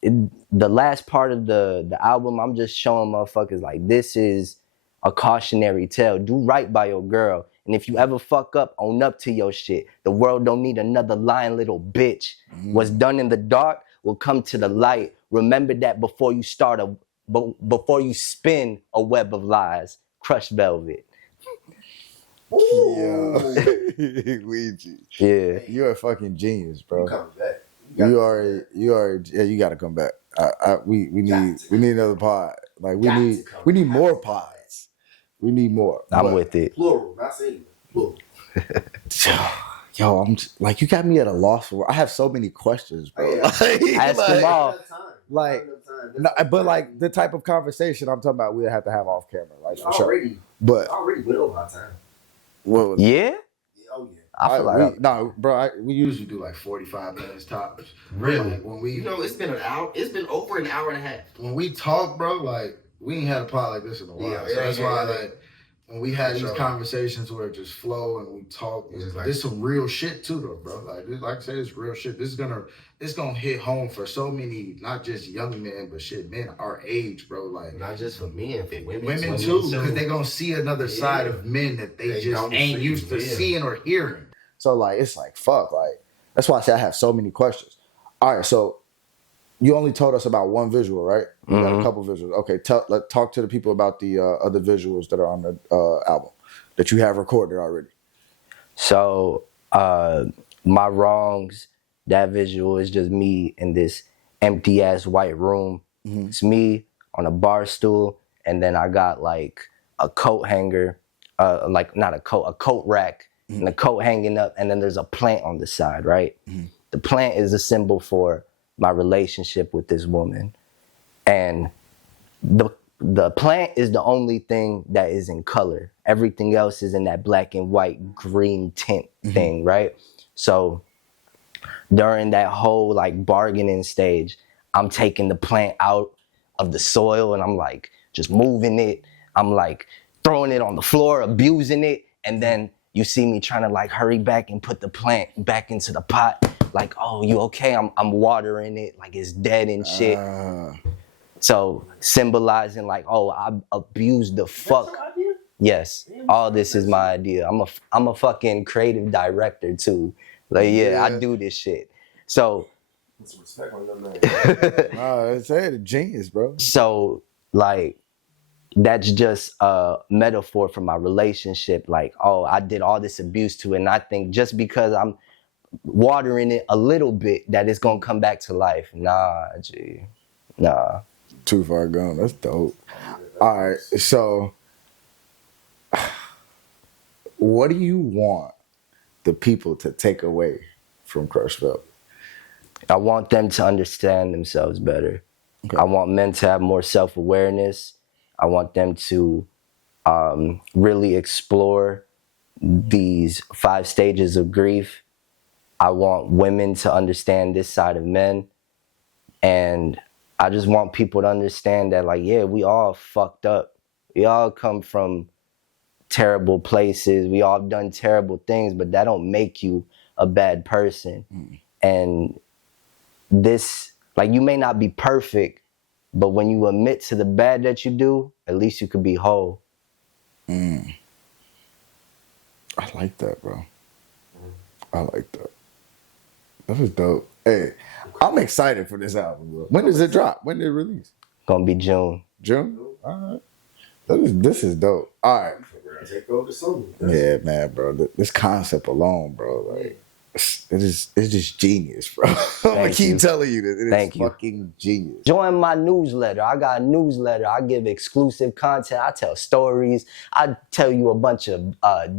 the last part of the album, I'm just showing motherfuckers like this is a cautionary tale. Do right by your girl. And if you ever fuck up, own up to your shit. The world don't need another lying little bitch. What's done in the dark will come to the light. Remember that before you spin a web of lies. Crushed Velvet. Yo. Weegi. Yeah. You're a fucking genius, bro. You coming back. You already yeah, you gotta come back. We need another pod. Like we need more pods. We need more. I'm with it. Plural, not singular. Plural. Yo, I'm just, like you got me at a loss for. I have so many questions, bro. Yeah. Ask them all. Like, no, but like the type of conversation I'm talking about, we'll have to have off camera, like for sure. Already But went over our time. well, Yeah? Oh yeah. I feel like no, bro. We usually do like 45 minutes tops. Really? Like, when we It's been an hour. It's been over an hour and a half. when we talk, bro, like we ain't had a pod like this in a while. Yeah, so that's yeah, why yeah. like when we had For these sure. conversations where it just flow and we talk, It's just like- there's some real shit too, though, bro. Like I said, it's real shit. It's gonna hit home for so many, not just young men, but shit, men our age, bro. Like Not just for men, for women. women too, because they gonna see another side of men that they just don't ain't see, used to seeing or hearing. So like it's like fuck, like that's why I say I have so many questions. All right, so you only told us about one visual, right? You got a couple visuals. Okay, talk to the people about the other visuals that are on the album that you have recorded already. So My Wrongs, that visual is just me in this empty ass white room. It's me on a bar stool, and then I got like a coat hanger, like not a coat rack, and the coat hanging up, and then there's a plant on the side, right? The plant is a symbol for my relationship with this woman, and the plant is the only thing that is in color. Everything else is in that black and white green tint thing, right? So during that whole like bargaining stage, I'm taking the plant out of the soil and I'm like just moving it. I'm like throwing it on the floor, abusing it, and then you see me trying to like hurry back and put the plant back into the pot. Like, oh, you okay? I'm watering it like it's dead and shit. So symbolizing like, oh, I abused the fuck. That's your idea? Yes, all this is my idea. I'm a fucking creative director too. Like, yeah, I do this shit. So, Put some respect on your name. I said a genius, bro. so like, that's just a metaphor for my relationship. Like, oh, I did all this abuse to it, and I think just because I'm watering it a little bit, that it's gonna come back to life. Nah, G, nah. Too far gone. That's dope. All right, so what do you want the people to take away from Crush Velvet? I want them to understand themselves better. Okay. I want men to have more self-awareness. I want them to really explore these 5 stages of grief. I want women to understand this side of men. And I just want people to understand that, like, yeah, we all fucked up. We all come from terrible places. We all done terrible things, but that don't make you a bad person. And this, like, you may not be perfect, but when you admit to the bad that you do, at least you could be whole. I like that, bro. I like that. That was dope. Hey, I'm excited for this album, bro. When does it drop? When did it release? Gonna be June. June? All right. This is dope. All right. Take over soon. Yeah, man, bro. This concept alone, bro, like it's just genius, bro. I'm gonna keep you. telling you that it Thank is you. fucking genius. Join my newsletter. I got a newsletter. I give exclusive content. I tell stories. I tell you a bunch of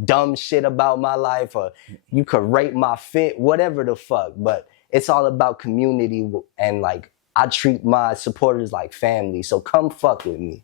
dumb shit about my life, or you could rate my fit, whatever the fuck. But it's all about community, and like I treat my supporters like family. So come fuck with me.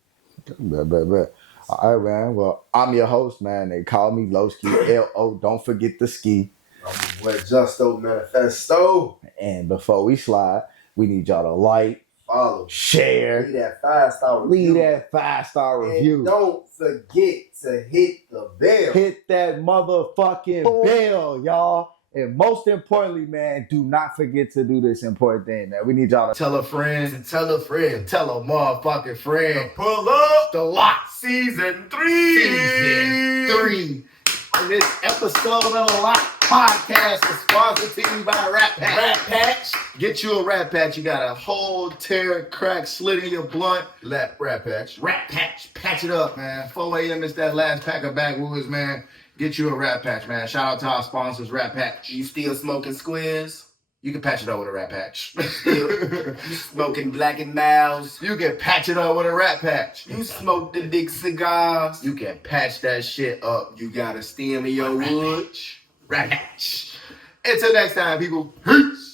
Bet. All right, man. Well, I'm your host, man. They call me Lowski, L-O. Don't forget the ski. I'm your boy Justo Manifesto. And before we slide, we need y'all to like, Follow. share, Leave that 5-star review. leave that 5-star review. And don't forget to hit the bell. Hit that motherfucking bell, y'all. And most importantly, man, do not forget to do this important thing, man. We need y'all to Tell a friend and tell a friend, tell a motherfucking friend. Pull up The Lock season 3. Season 3. This episode of the Lock Podcast is sponsored to you by Rat Patch. Get you a Rat Patch. You got a hole, tear, crack, slit in your blunt. Rat Patch. Patch it up, man. 4 a.m. is that last pack of backwoods, man. Get you a Rat Patch, man. Shout out to our sponsors, Rat Patch. You still smoking squares? You can patch it up with a Rat Patch. You smoking Black and Miles? You can patch it up with a Rat Patch. You smoke the big cigars? You can patch that shit up. You got a stem in your wood? Rat Patch. Until next time, people. Peace.